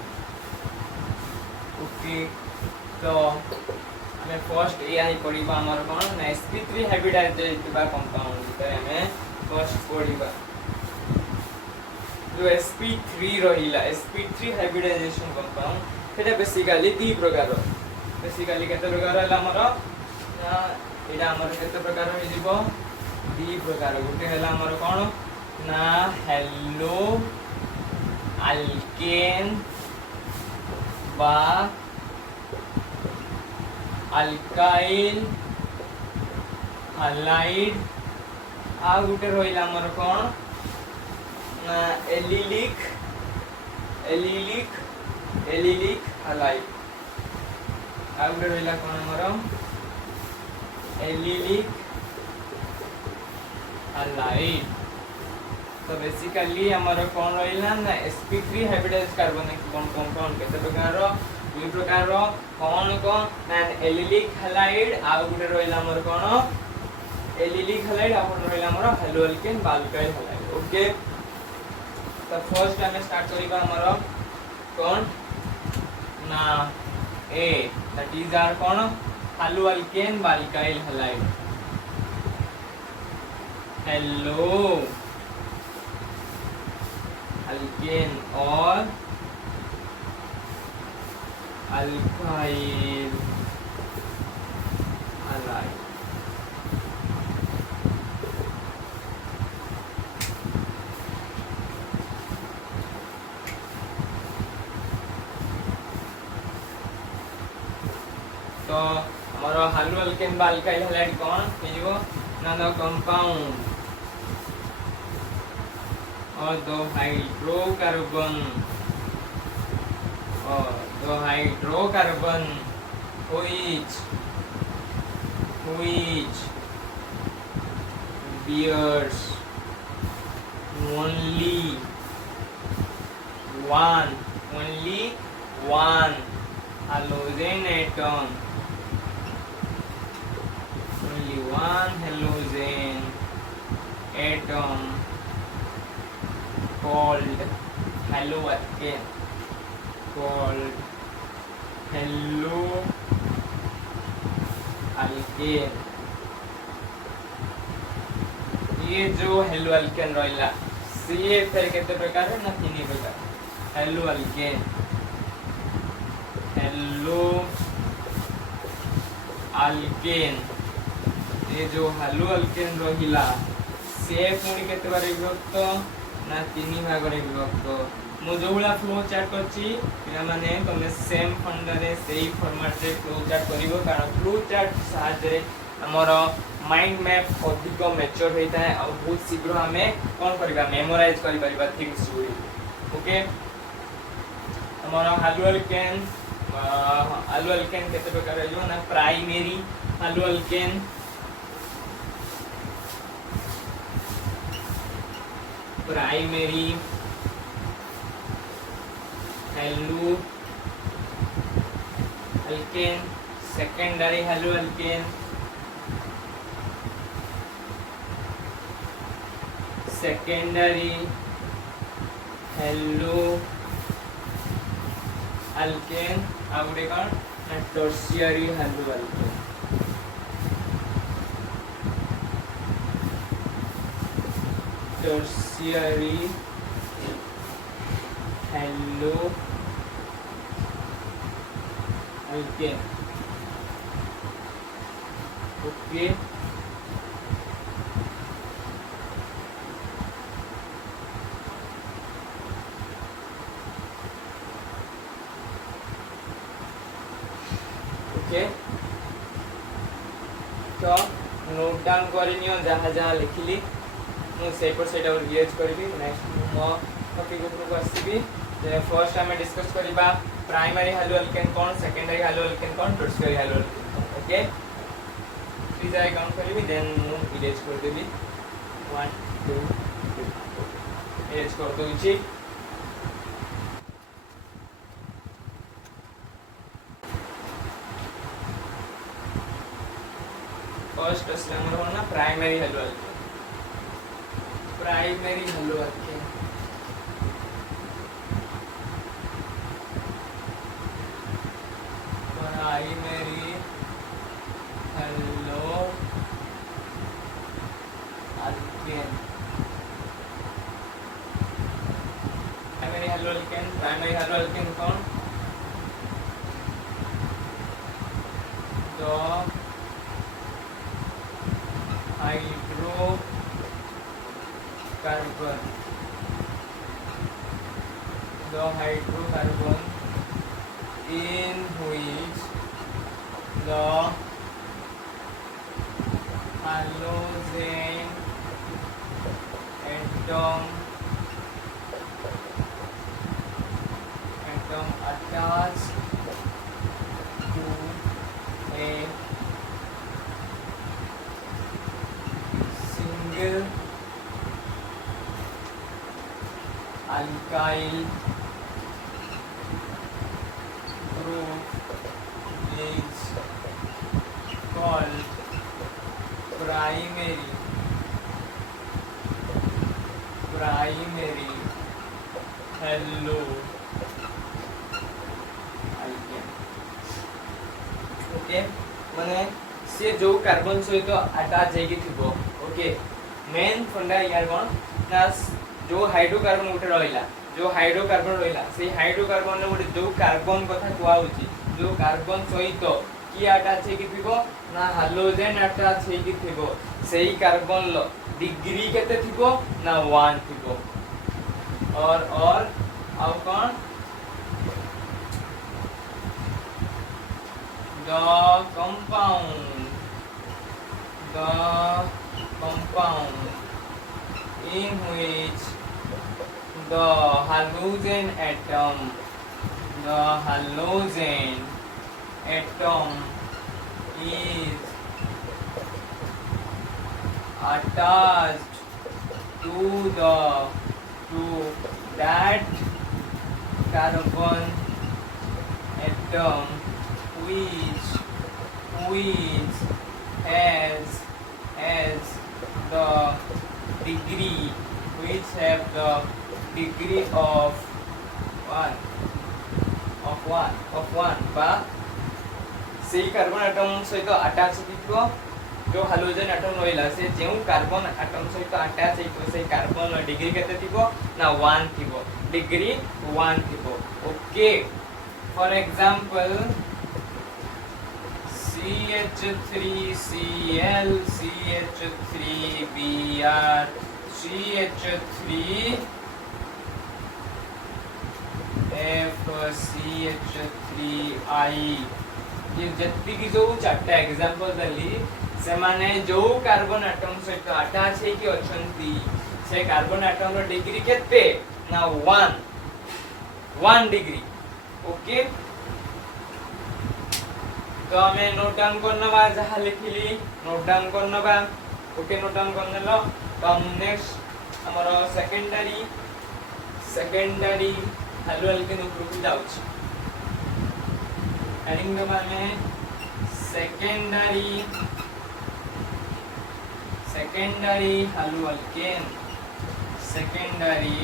okay तो हमें फर्स्ट ए आई पढ़िबा हमर कोन sp3 hybridized कंपाउंड तो हमें फर्स्ट पढ़िबा जो sp3 रहिला sp3 हाइब्रिडाइजेशन कंपाउंड सेटा बेसिकली दी प्रकार बेसिकली केते प्रकार हला हमर एटा हमर केते प्रकार हो जिवो दी प्रकार गुटे हला हमर कोन ना हेलो अल्केन बा अल्काइल हालाइड आ गुटे रहिला हमर कोन एलिलिक हालाइड आउट रहिला कोन हमर एलिलिक हालाइड तो बेसिकली हमर कोन रहिला ना sp3 hybridised carbon x bond compound केते प्रकार दुई प्रकार कोन को ना एलिलिक हालाइड आ गुटे रहिला हमर कोन एलिलिक हालाइड आ गुटे रहिला हमर हेलो अल्केन बाल्काइल हालाइड ओके तो फर्स्ट हमें स्टार्ट करिबा हमरो कोन ना ए दैट इज आर कोन हालो अल्केन बाल्काइल हालाइड हेलो अल्केन और अल्काइल हालाइड तो हमारा हालो अल्केन बा अल्काइल हालाइड कोन हेजिवो ना द कंपाउंड और दो hydrocarbon which bears only one halogen atom only one halogen atom called halo alkane ये जो हेलो अल्केन रहिला सी फिर केते प्रकार है ना तीन प्रकार हेलो अल्केन ये जो हेलो अल्केन रहिला से पुणी केते बार विभक्त ना तीन भाग रे विभक्त मु जो वाला फ्लो चार्ट करछि या माने तुम सेम फंड रे सेही फॉर्मेट रे फ्लो चार्ट करिवो कारण फ्लो चार्ट साहाय्य रे आमर माइंड मैप अधिक मैच्योर होता है और बहुत शीघ्र आम कौन करवा मेमोराइज कर थिंग्स गुड़ी ओके आमर हालु अल्केन केते प्रकार जो ना प्राइमरी हालु अल्केन प्राइमरी हालु अल्केन सेकेंडरी हालु अल्केन सेकेंडरी हेलो अल्केन आ गुटे कौन ना tertiary halo alkane tertiary halo alkane okay तो नोट डाउन करनियो जहाँ जहाँ लिखिली मुझे रिवाइज करी नेक्स्ट मो टॉपिक ऊपर को आसबी फर्स्ट आम डिस्कस करबा प्राइमरी हालु अल्केन कौन सेकेंडरी हालु अल्केन कौन टर्शियरी हालु alkane okay please I count करी देन मु इरेज कर देबी 1 2 3 इरेज कर दोची फर्स्ट नंबर हो ना primary hello alkane primary hello alkane primary hello alkane primary hello alkane कौन तो hydrocarbon in which the halogen atom attached to a single alkyl group is called primary hello okay माने से जो carbon सहित attach होगी थिबो okay main फंडा यार कोन ना जो हाइड्रोकार्बन उठे रहिला जो हाइड्रोकार्बन रहिला से हाइड्रोकार्बन ने उठे जो कार्बन कथा कुआ होची जो कार्बन सहित की अटैच होगी थिबो ना हाइड्रोजन अटैच होगी थिबो सेही कार्बन लो डिग्री केते थिबो ना 1 थिबो और अब कौन the compound in which the halogen atom is attached to that carbon atom which has the degree of 1 बा से कार्बन एटम सहित अटैच थिबो जो हाइड्रोजन एटम रहिला से जे कार्बन एटम सहित अटैच हेतो से कार्बन डिग्री केते थिबो ना 1 थिबो डिग्री 1 थिबो okay for example CH3Cl CH3Br CH3FCH3I ये जत्ती की जो चारटा एग्जांपल दली से माने जो कार्बन एटम सहित अटैच है कि अछंती से कार्बन एटम रो डिग्री केते ना 1 डिग्री ओके तो हमें नोट डाउन करनबा जहा लिखिली नोट डाउन करनबा ओके नोट डाउन करनेलो तो हम नेक्स्ट हमरो सेकेंडरी हेलो अल्केन ऊपर को जाउछ एडिंग में माने secondary hello alkane secondary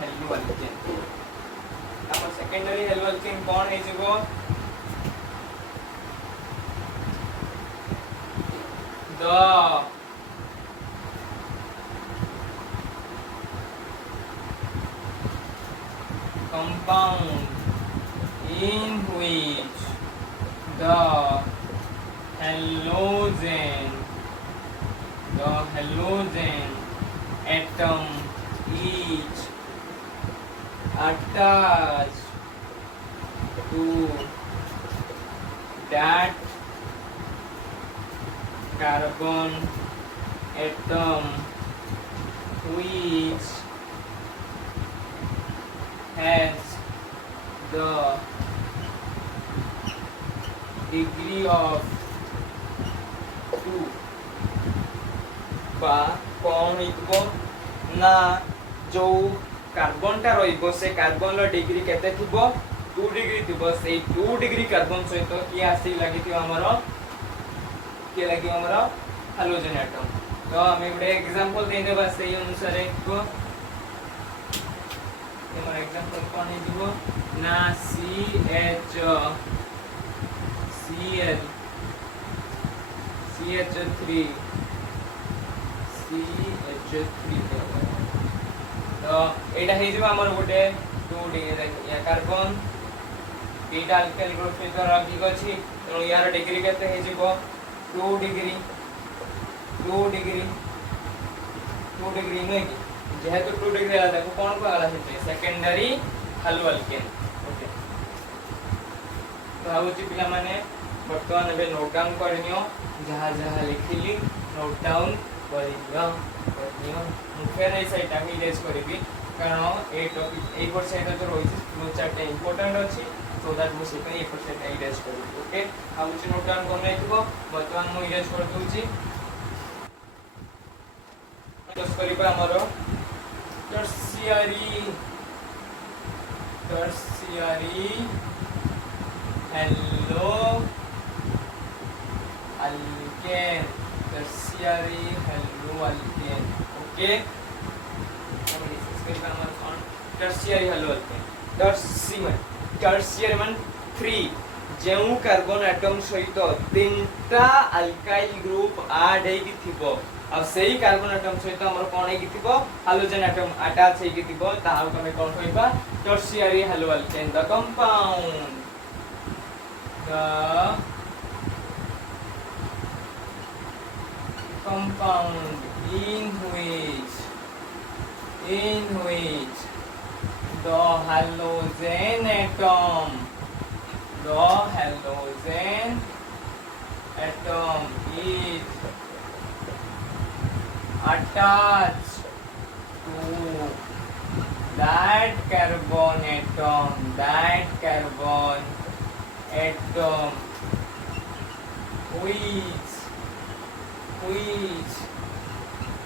hello alkane अब सेकेंडरी हेलो अल्केन कोन हे जगो the compound in which the halogen atom is attached to that carbon atom which has the degree of 2 बा कौन हितबो ना जो कार्बन टा रहिबो से कार्बन लो डिग्री केते थिबो 2 डिग्री थिबो से 2 डिग्री कार्बन सहित की आसी लागिथिबो हमरो के लागि हमरो हाइड्रोजन एटम तो हम एबे एग्जांपल दे देबा से अनुसार को हमर एग्जांपल कोन हितबो ना CH3 तो एटा हे जबा हमर गोटे 2 डिग्री या कार्बन बीटा अल्काइल ग्रुप सहित राखी अछि तो यार डिग्री केते हे जबो 2 डिग्री नै जेहेतु 2 डिग्री आला ताको कोन को आला छै सेकेंडरी हेलो अल्केन ओके तो आउची पिला माने वर्तमान बे नोट डाउन करनियो जहा जहा लिखिली नोट डाउन करनियो फेर ए साइड आके इरेज करबी कारण ए टॉपिक ए पर साइड तो रही फ्लो चार्ट इंपोर्टेंट अछि सो दैट मु सेकंड ए पर साइड इरेज करबी ओके आउची नोट डाउन करनै थिबो वर्तमान मु इरेज कर दूची प्लस करिबा हमरो tertiary halo alkane okay tertiary halo alkane tertiary मान 3 जेउ कार्बन एटम सहित तीनटा अल्काइल ग्रुप ऐड हेकी थिबो आ सेही कार्बन एटम सहित हमर कोन हेकी थिबो हाइड्रोजन एटम अटैच हेकी थिबो ताहाउ तमे कोन होइबा tertiary halo alkane the compound in which the halogen atom is attached to that carbon atom which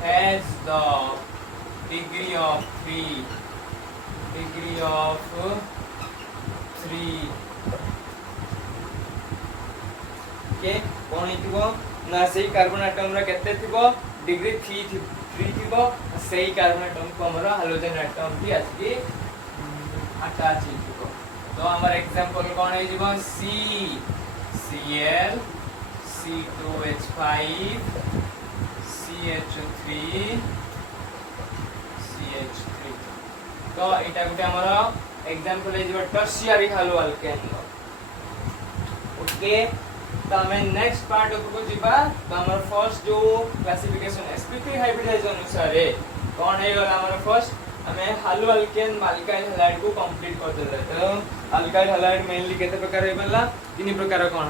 has the degree of 3 के कोन हितबो ना सेही कार्बन एटम रा केते थिबो डिग्री 3 थिबो सेही कार्बन एटम को हमरो हाइड्रोजन एटम भी आसी अटैच हितबो तो हमर एग्जांपल कोन हे जिवो Cl C2H5 CH3 तो एटा गुटे हमरो एग्जांपल हे जिवो टर्शियरी हेलो अल्केन ओके तो हमें नेक्स्ट पार्ट को जिबा तो हमर फर्स्ट जो क्लासिफिकेशन sp3 हाइब्रिडाइज अनुसार है कौन है गला हमर फर्स्ट हमें हेलो अल्केन अल्काइल हैलाइड को कंप्लीट कर देले तो अल्काइल हैलाइड मेनली केते प्रकार हे परला तीन प्रकार कौन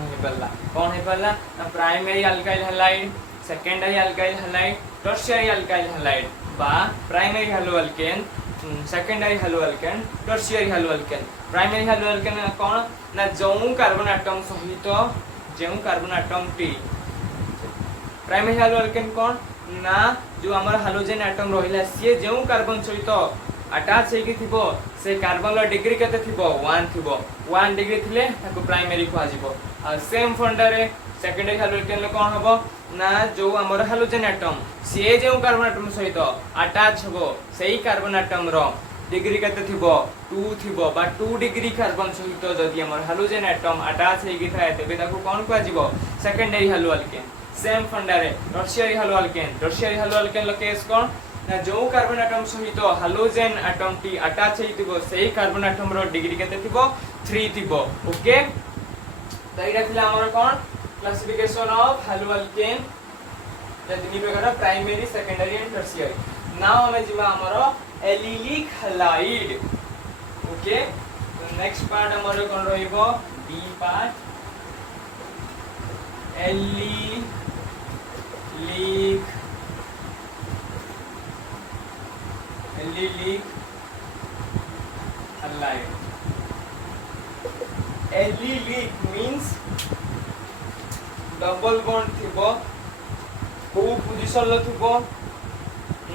हे परला ना primary alkyl halide secondary alkyl halide tertiary alkyl halide बा primary halo alkane secondary halo alkane tertiary halo alkane primary halo alkane कौन ना जो कार्बन एटम सहित जो कार्बन एटम टी प्राइमरी हैलो अल्केन कौन ना जो हमर हाइड्रोजन एटम रहिला से जो कार्बन सहित अटैच हेकि थिबो से कार्बन लो डिग्री केते थिबो 1 थिबो 1 डिग्री थिले ताको प्राइमरी को आजिबो आ सेम फंडारे सेकेंडरी हैलो अल्केन ले कोन हबो ना जो हमर हाइड्रोजन एटम से जो कार्बन एटम सहित अटैच हबो सेही कार्बन एटम रो डिग्री केते थिबो 2 थिबो बा 2 डिग्री कार्बन सहित जदि हमर हाइड्रोजन एटम अटैच हेकि थाए तबे ताको कोन को आजिबो सेकेंडरी हैलो अल्केन सेम फंडारे टर्शियरी हैलो अल्केन लो केस कोन ना जो कार्बन एटम सहित हाइड्रोजन एटम टी अटैच हेतिबो सेही कार्बन एटम रो डिग्री केते थिबो 3 थिबो ओके तो एटा थिला हमर कोन classification of halo alkane the तीन प्रकार primary secondary and tertiary now हमें जिमा हमर एलिलिक हैलाइड ओके तो नेक्स्ट पार्ट हमर कोन रहिबो the part allylic halide allylic means double bond थिबो को पोजीशन ल थिबो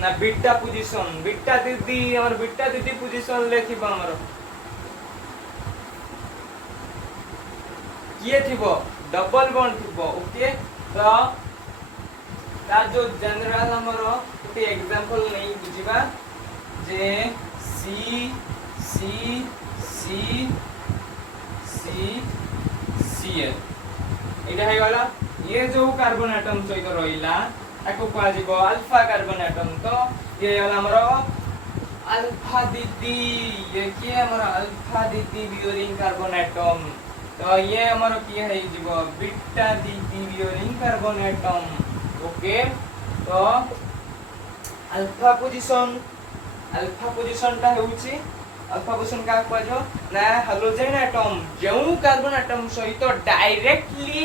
ना बीटा दीदी हमर बीटा दीदी पोजीशन ले थिबो हमर किए थिबो डबल बॉन्ड थिबो ओके तो ता जो जनरल हमर गोटे एग्जांपल नै बुझिबा जे सी सी सी सी सी एल इटा है वाला ये जो कार्बन एटम सहित रहिला ताको को जिवो अल्फा कार्बन एटम तो ये वाला हमरो अल्फा दीदी ये की हमरो अल्फा दीदी बियोरिंग कार्बन एटम तो ये हमरो की है जिवो बीटा दीदी बियोरिंग कार्बन एटम ओके तो अल्फा पोजीशन ता होउची अल्फा पोजीशन का कहजो ना हाइड्रोजन एटम जो कार्बन एटम सहित डायरेक्टली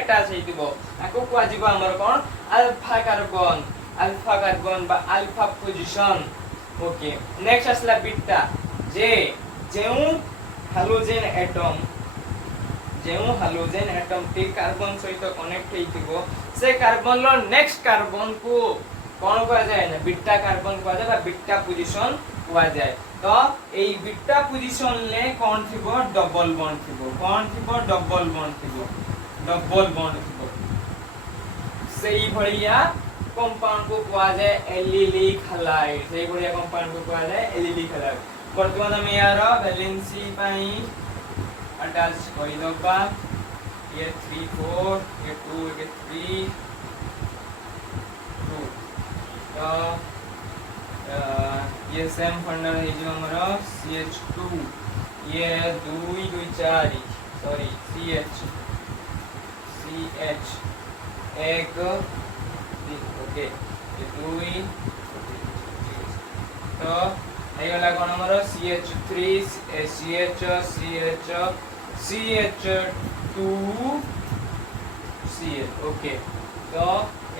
अटैच हेतिबो ताको कहजिबो हमर कोन अल्फा कार्बन बा अल्फा पोजीशन ओके नेक्स्ट असला बीटा जे जो हाइड्रोजन एटम टी कार्बन सहित कनेक्ट हेतिबो से कार्बन लो नेक्स्ट कार्बन को कोन कहा जाय ना बीटा कार्बन कहा जाय बा बीटा पोजीशन कहा जाय तो एई बीटा पोजीशन ले कोन थिबो डबल बॉन्ड थिबो सेही भलिया कंपाउंड को कहा जाय एलिलिक हैलाइड सेही भलिया कंपाउंड को कहा जाय एलिलिक हैलाइड वर्तमान हम यार वैलेंसी पई अटैच करि दबा ये 3 4 ये 2 ये 3 2 तो ये सेम फंडर है जो हमारा CH2 ये 2 2 4 सॉरी CH एक ओके ये 2 तो ये वाला कौन हमारा CH3 CH2 Cl ओके तो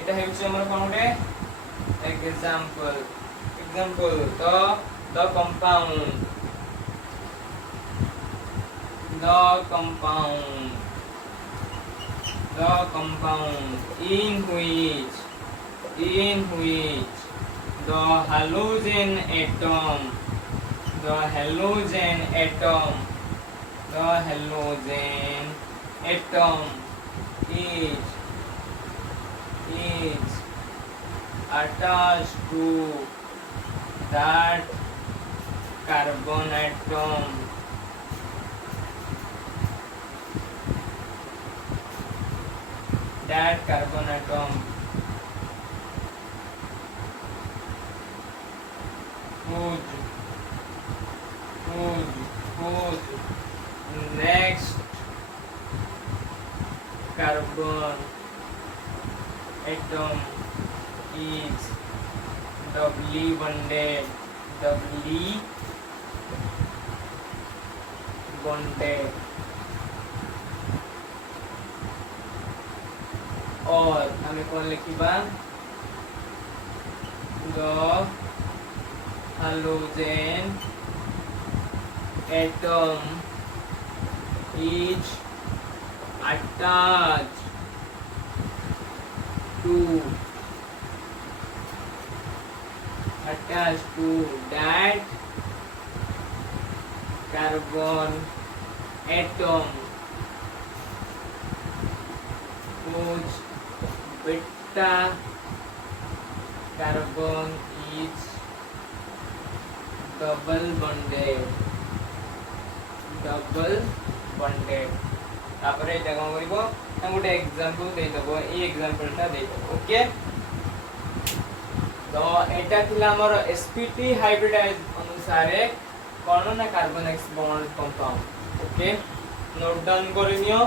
এটা হচ্ছে আমরা কোনটা example तो the compound in which the halogen atom is attached to that carbon atom whose next carbon atom is doubly bonded bonded और हमें कौन लिखिबा the halogen atom is attached to that carbon atom whose beta carbon is double bonded तापर एटा कोन करिवो हम गोटे example दे दबो ए एग्जांपलटा दे दबो okay तो एटा थिला हमर sp3 हाइब्रिडाइज अनुसार कोन ना carbon X bond compound okay note down करिनियो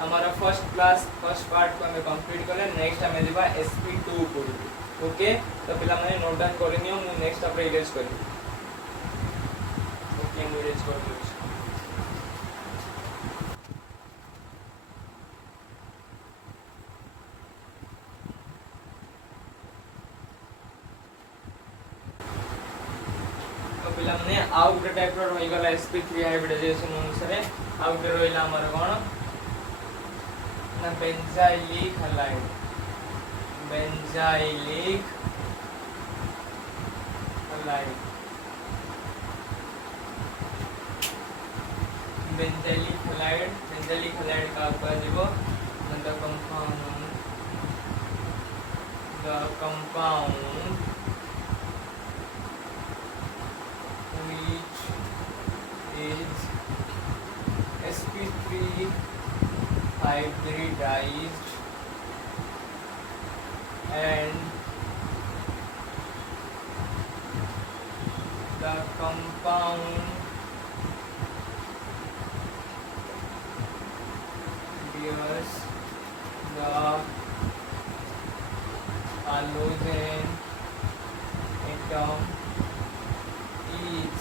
हमारा फर्स्ट क्लास फर्स्ट पार्ट को हमें कंप्लीट करले नेक्स्ट हमें दिबा sp2 पढिबो ओके तो पिला माने नोट डाउन करिनियो मु नेक्स्ट आपरे इरेज करि ओके मु इरेज कर दियो पिला माने आउ गुटे टाइप रो होई गला sp3 हाइब्रिडाइजेशन अनुसार आउ गुटे रोइला हमर कोन ना बेंजाइलिक हैलाइड बेंजाइलिक हैलाइड का आपका जीवो the compound which is sp3 hybridized and the compound bears the halogen atom is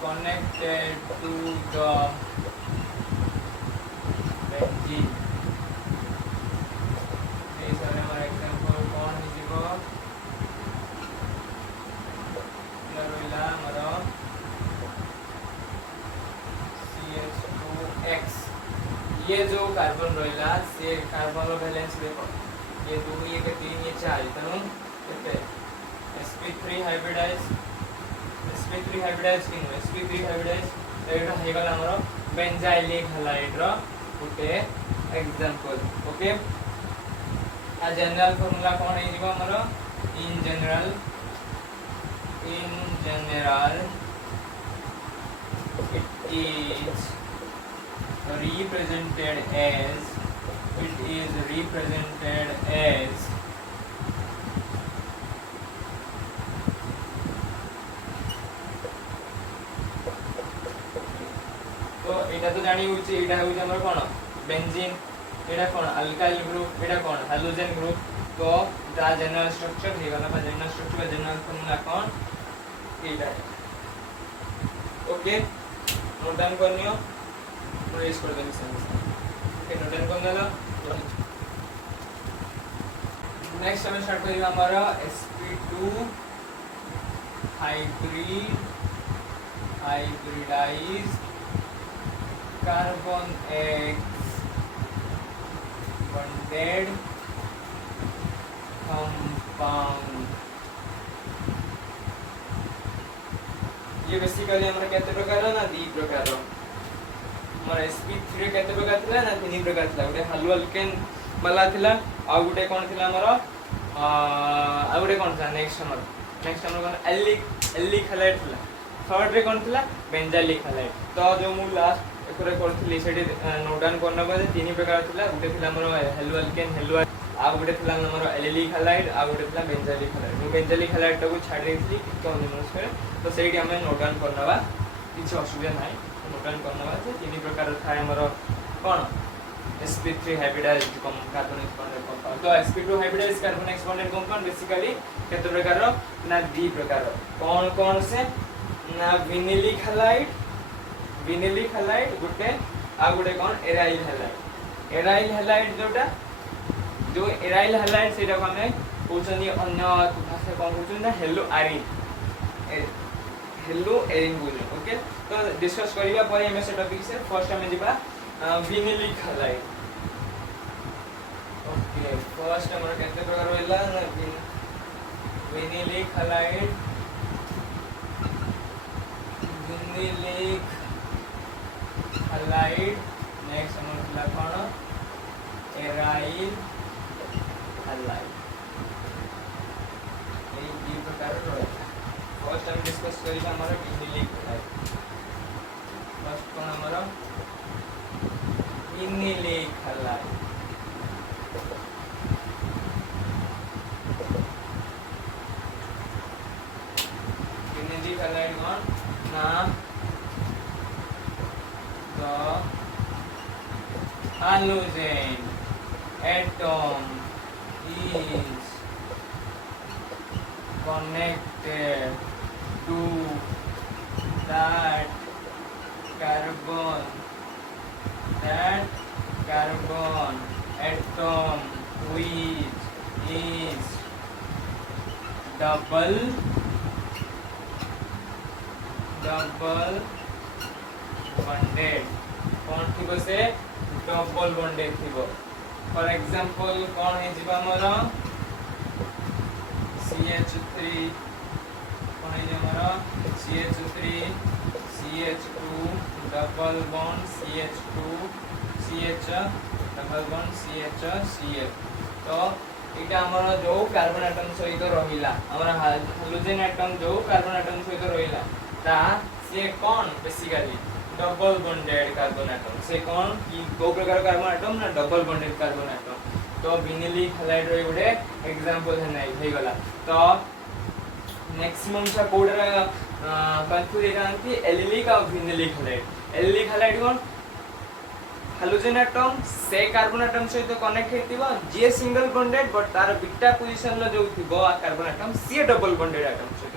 connected to the benzene. This is our example. कौन है जीवो? लरोइला मरो CH2X. ये जो कार्बन रोइला से कार्बन रो बैलेंस देखो ये 2 ये के 3 ये 4 तनु कितने sp3 हाइब्रिडाइज किन sp3 हाइब्रिडाइज एटा हे गला हमरो बेंजाइलिक हैलाइड रो गुटे एग्जांपल ओके आ जनरल फार्मूला कोन हे जीवो हमरो in general it is represented as तो एटा तो जानी होची एटा होची हमर कोन बेंजीन एटा कोन अल्काइल ग्रुप एटा कोन हैलोजन ग्रुप तो द जनरल स्ट्रक्चर हे गला जनरल स्ट्रक्चर जनरल फार्मूला कोन एटा ओके नोट डाउन करनियो रेस कर देनी ओके नोट डाउन कर देला नेक्स्ट हमें स्टार्ट करियो हमारा sp2 hybridized carbon X bonded compound ये बेसिकली हमरा केते प्रकार ना दी प्रकार हमरा sp3 केते प्रकार थिला ना तीन प्रकार थिला गुटे हालो अल्केन वाला थिला आ गुटे कोन थिला हमरा आ गुटे कोन था नेक्स्ट हमर कोन एलिक हैलाइड थिला थर्ड रे कोन थिला बेंजाइलिक हैलाइड तो जो मु लास्ट एकरे करथिली सेठी नोट डाउन करना बादे तीन प्रकार थिला गुटे थिला हमर हालो अल्केन आ गुटे थिला हमर एलिक हैलाइड आ गुटे थिला बेंजाइलिक हैलाइड मु बेंजाइलिक हैलाइड को छाड़ देथि तो निमस्कार तो सेठी हमें नोट डाउन करनवा किछ असुविधा नाही नोट डाउन करनवा जे तीन प्रकार थाय हमर कोन sp3 hybridized carbon X bonded compound तो sp2 hybridized carbon X bonded compound basically केते प्रकार ना दी प्रकार कौन से ना विनिलिक हैलाइड गुटे आ गुटे कोन एराइल हैलाइड जोटा जो एराइल हैलाइड सेटा को हमें पूछनी अन्य भाषा कोन पूछन ना हेलो एरिन बोल ओके। तो डिस्कस करिया पर हमें से टॉपिक से फर्स्ट हमें दिबा विनिलिक हैलाइड। ओके फर्स्ट हमर केते प्रकार होइला ना विनिलिक हैलाइड नेक्स्ट हमर कोन एराइल हैलाइड ए दी प्रकार रहला। फर्स्ट हम डिस्कस करिबा हमर विनिलिक हैलाइड। फर्स्ट कोन हमर विनिलिक हैलाइड ना the halogen atom is connected to that carbon atom which is double bonded कौन थिबो से डबल बॉन्डेड थिबो। फॉर एग्जांपल कौन है जिबा हमरा CH3 कौन है हमरा CH3 CH2 double bond CH2 CH double bond CH CH। तो इटा हमरा जो कार्बन एटम सहित रहिला हमरा हाइड्रोजन एटम जो कार्बन एटम सहित रहिला ता से कौन basically double bonded carbon atom से कौन की दो प्रकार कार्बन एटम ना डबल बॉन्डेड कार्बन एटम। तो विनिलिक हैलाइड रे गुडे एग्जांपल है नै हे गला। तो मैक्सिमम सा कोडर कंफ्यूज हेरांती एलिलिक और विनिलिक हैलाइड। एलिलिक हैलाइड कोन हाइड्रोजन एटम से कार्बन एटम सहित कनेक्ट हेतिबो जे सिंगल बॉन्डेड बट तार बीटा पोजीशन लो जो थिबो कार्बन एटम सी डबल बॉन्डेड एटम सहित।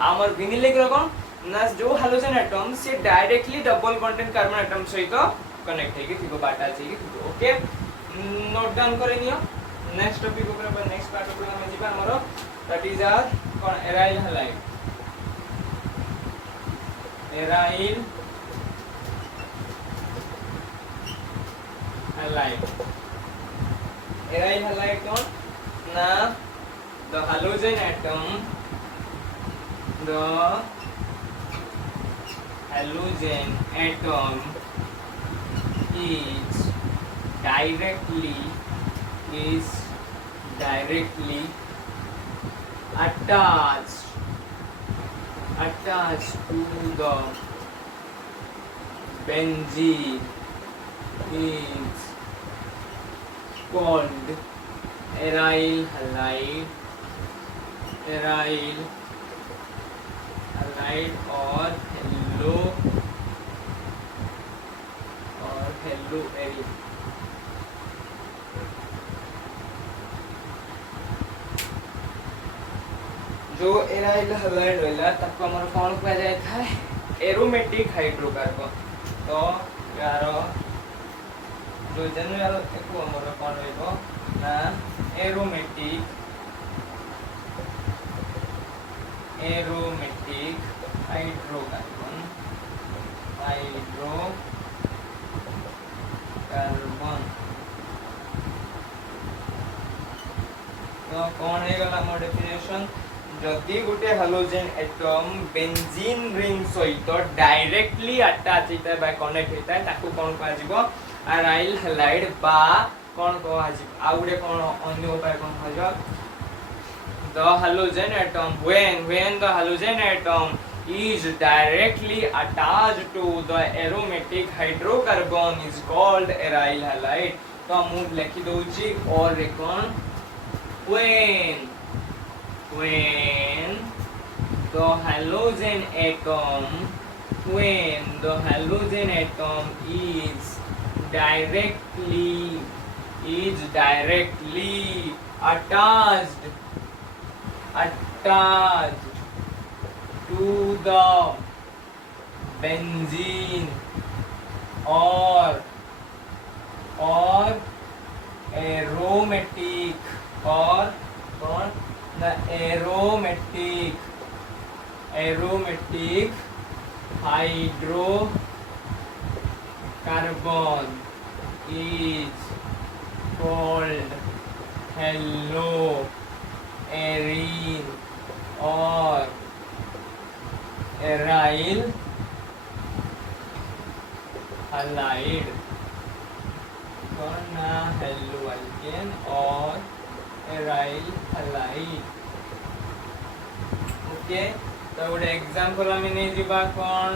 हमर विनिलिक रो कोन ना जो हाइड्रोजन एटम से directly double bonded carbon atom सहित कनेक्ट हेकी थिबो बाटा छी थिबो। ओके नोट डाउन करे नियो। नेक्स्ट टॉपिक ऊपर नेक्स्ट पार्ट ऊपर हम जिबा हमरो दैट इज आर कोन एराइल हैलाइड। एराइल हैलाइड कोन ना the hydrogen atom is directly attached to the benzene is called aryl halide or hello arene. जो एराइल हैलाइड होइला तको हमर कोन कह जाय था एरोमेटिक हाइड्रोकार्बन। तो यार जो जनरल एको हमर कोन होइबो ना एरोमेटिक हाइड्रोकार्बन तो कौन है गला मोर डेफिनेशन जदी गुटे हाइड्रोजन एटम बेंजीन रिंग सहित डायरेक्टली अटैच होता है कनेक्ट होता है ताको कौन कहा जिवो एराइल हैलाइड बा कौन कहा जिवो आ गुटे कौन अन्य उपाय कौन कहा जिवो the halogen atom when the halogen atom is directly attached to the aromatic hydrocarbon is called aryl halide। तो हम लिखि दोची और कौन when the halogen atom is directly attached to to the benzene or aromatic or the aromatic hydrocarbon is called haloarine or aryl halide. कौन haloalkane or aryl halide. Okay तो गोटे example आम नहीं जीवा कौन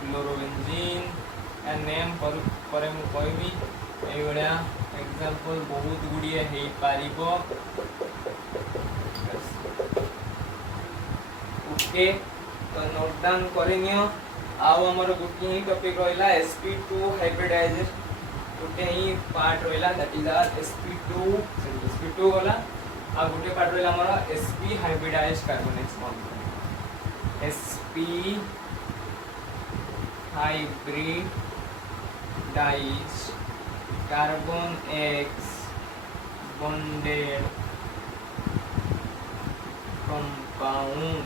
क्लोरोबेंजीन या नेम पर मु कहबी ए बडा एग्जांपल बहुत गुडिए हे पारिबो. ओके तो नोट डाउन करनियो. आउ हमर गुटी ही टॉपिक रहला sp2 हाइब्रिडाइजेशन. गुटे ही पार्ट रहला दैट इज sp2 वाला. आ गुटे पार्ट रहला हमर sp hybridized carbon x bond. sp hybridized carbon x bonded compound.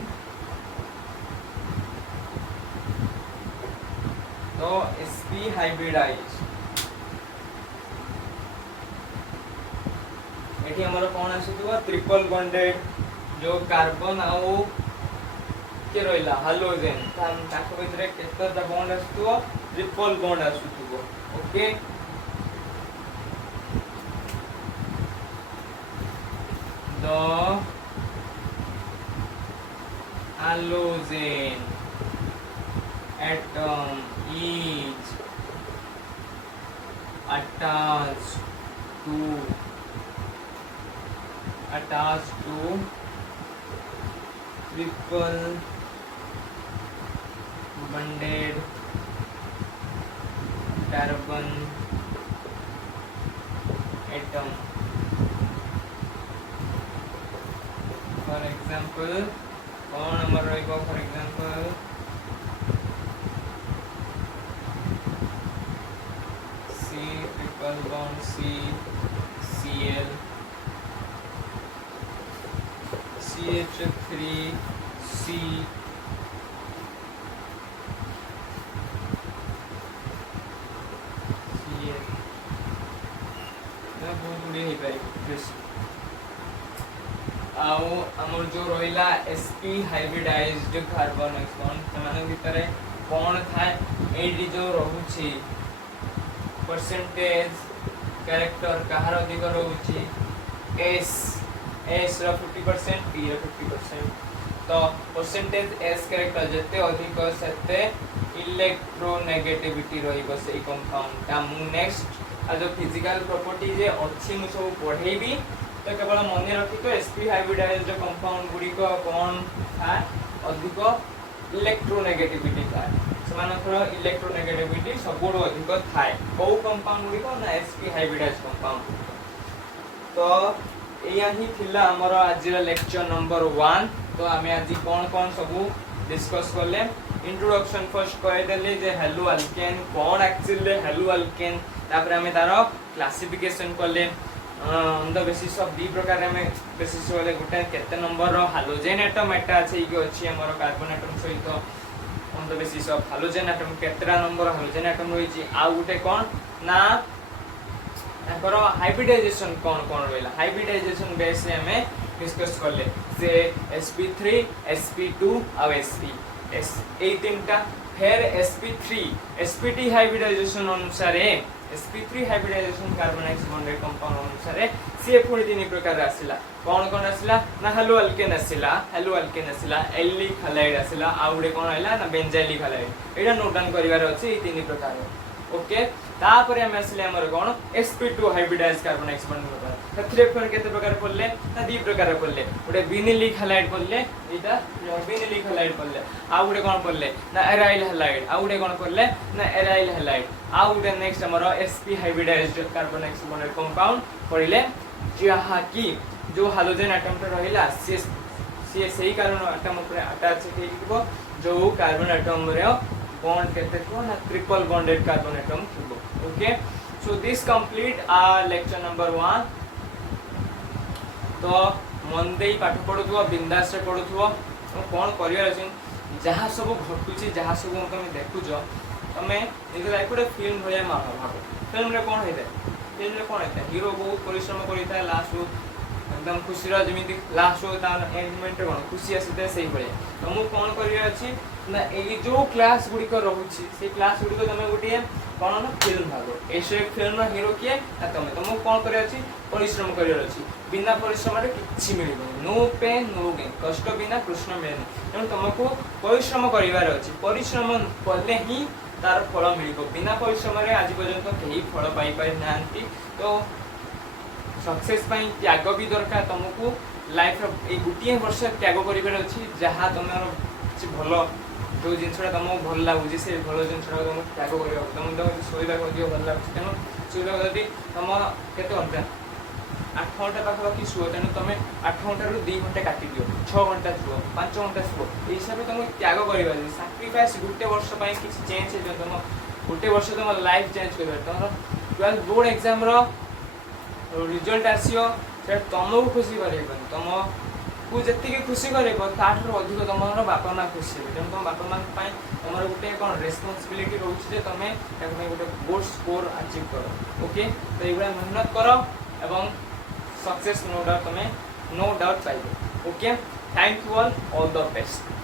तो sp हाइब्रिडाइज्ड एठी हमर कोन आसुतबा ट्रिपल बॉन्डेड जो कार्बन आउ के रहला हाइड्रोजन तान ताको भितरे केतटा बॉन्ड आसुतबो ट्रिपल बॉन्ड आसुतबो. Okay the halogen atom is attached to triple bonded carbon atom. For example, कौन नंबर रहेगा? For example, C triple bond C Cl CH3 C Cl ना बहुत गुड़े ही पाई. आउ हमर जो रहिला sp हाइब्रिडाइज्ड कार्बोनेक्स बॉन्ड समान भितर कोन थाए एडी जो रहउछि परसेंटेज कैरेक्टर कहार अधिक रहउछि s रो 50% p रो 50%. तो परसेंटेज s कैरेक्टर जते अधिक सेते इलेक्ट्रोनेगेटिविटी रहिबो सेई कंपाउंड ता मु नेक्स्ट आ जो फिजिकल प्रॉपर्टी जे अछि मु सब पढेबी. तो केवल मन रखी तो sp हाइब्रिडाइज्ड कंपाउंड गुडी को कोन था अधिक इलेक्ट्रोनेगेटिविटी था समानकर इलेक्ट्रोनेगेटिविटी सबोड अधिक थाए को कंपाउंड गुडी को ना sp हाइब्रिडाइज्ड कंपाउंड. तो एया ही थिला हमर आज लेक्चर नंबर 1. तो हमें आज कोन सब डिस्कस करले. इंट्रोडक्शन फर्स्ट कह देले जे हेलो अल्केन कोन एक्चुअली हेलो अल्केन तापर हमें तारो क्लासिफिकेशन करले on the basis of the प्रकार में बेसिस वाले गुटे केते नंबर रो हाइड्रोजन एटम एटा अछि कि अछि हमर कार्बन एटम सहित on the basis of hydrogen atom केतरा नंबर हाइड्रोजन एटम होई छि. आ गुटे कोन ना एकर हाइब्रिडाइजेशन कोन रहला हाइब्रिडाइजेशन बेस रे हमें डिस्कस करले जे sp3 sp2 आ sp ए तीनटा. फिर sp3 spt हाइब्रिडाइजेशन अनुसार sp3 हाइब्रिडाइजेशन कार्बोनेक्स बॉन्डेड कंपाउंड अनुसार सी पुणी तीन प्रकार आसिला. कोन आसिला ना हेलो अल्केन आसिला एल्डिक हैलाइड आसिला आ गुडे कोन आइला ना बेंजाइलिक हैलाइड. एटा नोट डाउन करिवार अछि ई तीन प्रकार. ओके तापर हम आसिले हमर कोन sp2 hybridised carbon x bonded compound. तथरे फिर केते प्रकार पड़ले ना दी प्रकार पड़ले. गुडे विनिलिक हैलाइड पड़ले एटा विनिलिक हैलाइड पड़ले आ गुडे कोन पड़ले ना एराइल हैलाइड आ गुडे कोन पड़ले ना एराइल हैलाइड आ गुडे नेक्स्ट हमर sp hybridized carbon x bonded compound पड़िले जहा कि जो हाइड्रोजन एटम तो रहिला सी सही कार्बन एटम ऊपर अटैच हेइथिबो जो कार्बन एटम रे बॉन्ड केते को ना ट्रिपल बॉन्डेड कार्बन एटम थिबो okay so this complete lecture number 1 तो मन दे पाठ पढुथुवा बिंदास से पढुथुवा कोन करियर अछि जहाँ सब घटुची जहाँ सब तुम देखुच तुम निज लाइफ गोटे फिल्म भाई मान भाव फिल्म रे कौन होता है फिल्म रे कौन होता है हीरो बहुत परिश्रम करता है लास्ट एकदम खुशी जमी लास्ट एंडमेंट कौन खुशी आसी था से भाई तुमको कौन कर ना ये जो क्लास गुड़िक रोचे से क्लास गुड़िक तुम गोटे कौन ना फिल्म भाग ऐसे फिल्म हीरो किए तुम तुमको कौन कर परिश्रम कर बिना परिश्रम किसी मिल नो पेन नो गेन कष्ट बिना कृष्ण मिले तेणु तुमको परिश्रम करार अच्छी परिश्रम कले ही तार फल मिल बिना परिश्रम आज पर्यंत कहीं फल पाई ना तो सक्सेस त्याग भी दरकार तुमको लाइफ गोटे वर्ष त्याग कर जहाँ तुम भल जो जिनसा तुमको भल लगुच से भल जिनसा तुम त्याग कर तुम शोवा भल लगुच तेणु शोवा तुम के घंटा 8 घंटा पाखापाखि शुभ तेणु तुम 8 घंटा 2 घंटा काटि दियो 6 घंटा शुभ 5 घंटा शुभ ये हिसाब से तुम त्याग कर साक्रिफाइस गोटे वर्ष किसी चेंज हो तुम गोटे वर्ष तुम लाइफ चेंज कर तुम 12th बोर्ड एग्जाम रिजल्ट आसो तुमको खुशी कर तुमको जी खुशी कर अधिक तुम बापा माँ खुशी हे तेणु तुम बापा माँ तुम गोटे कौन रेस्पॉन्सिबिलिटी रोचे तुम गोटे बोर्ड स्कोर अचीव कर ओके तो ये मेहनत कर एवं सक्सेस नो डाउट तुम्हें नो डाउट पाइबो okay thank you all the best.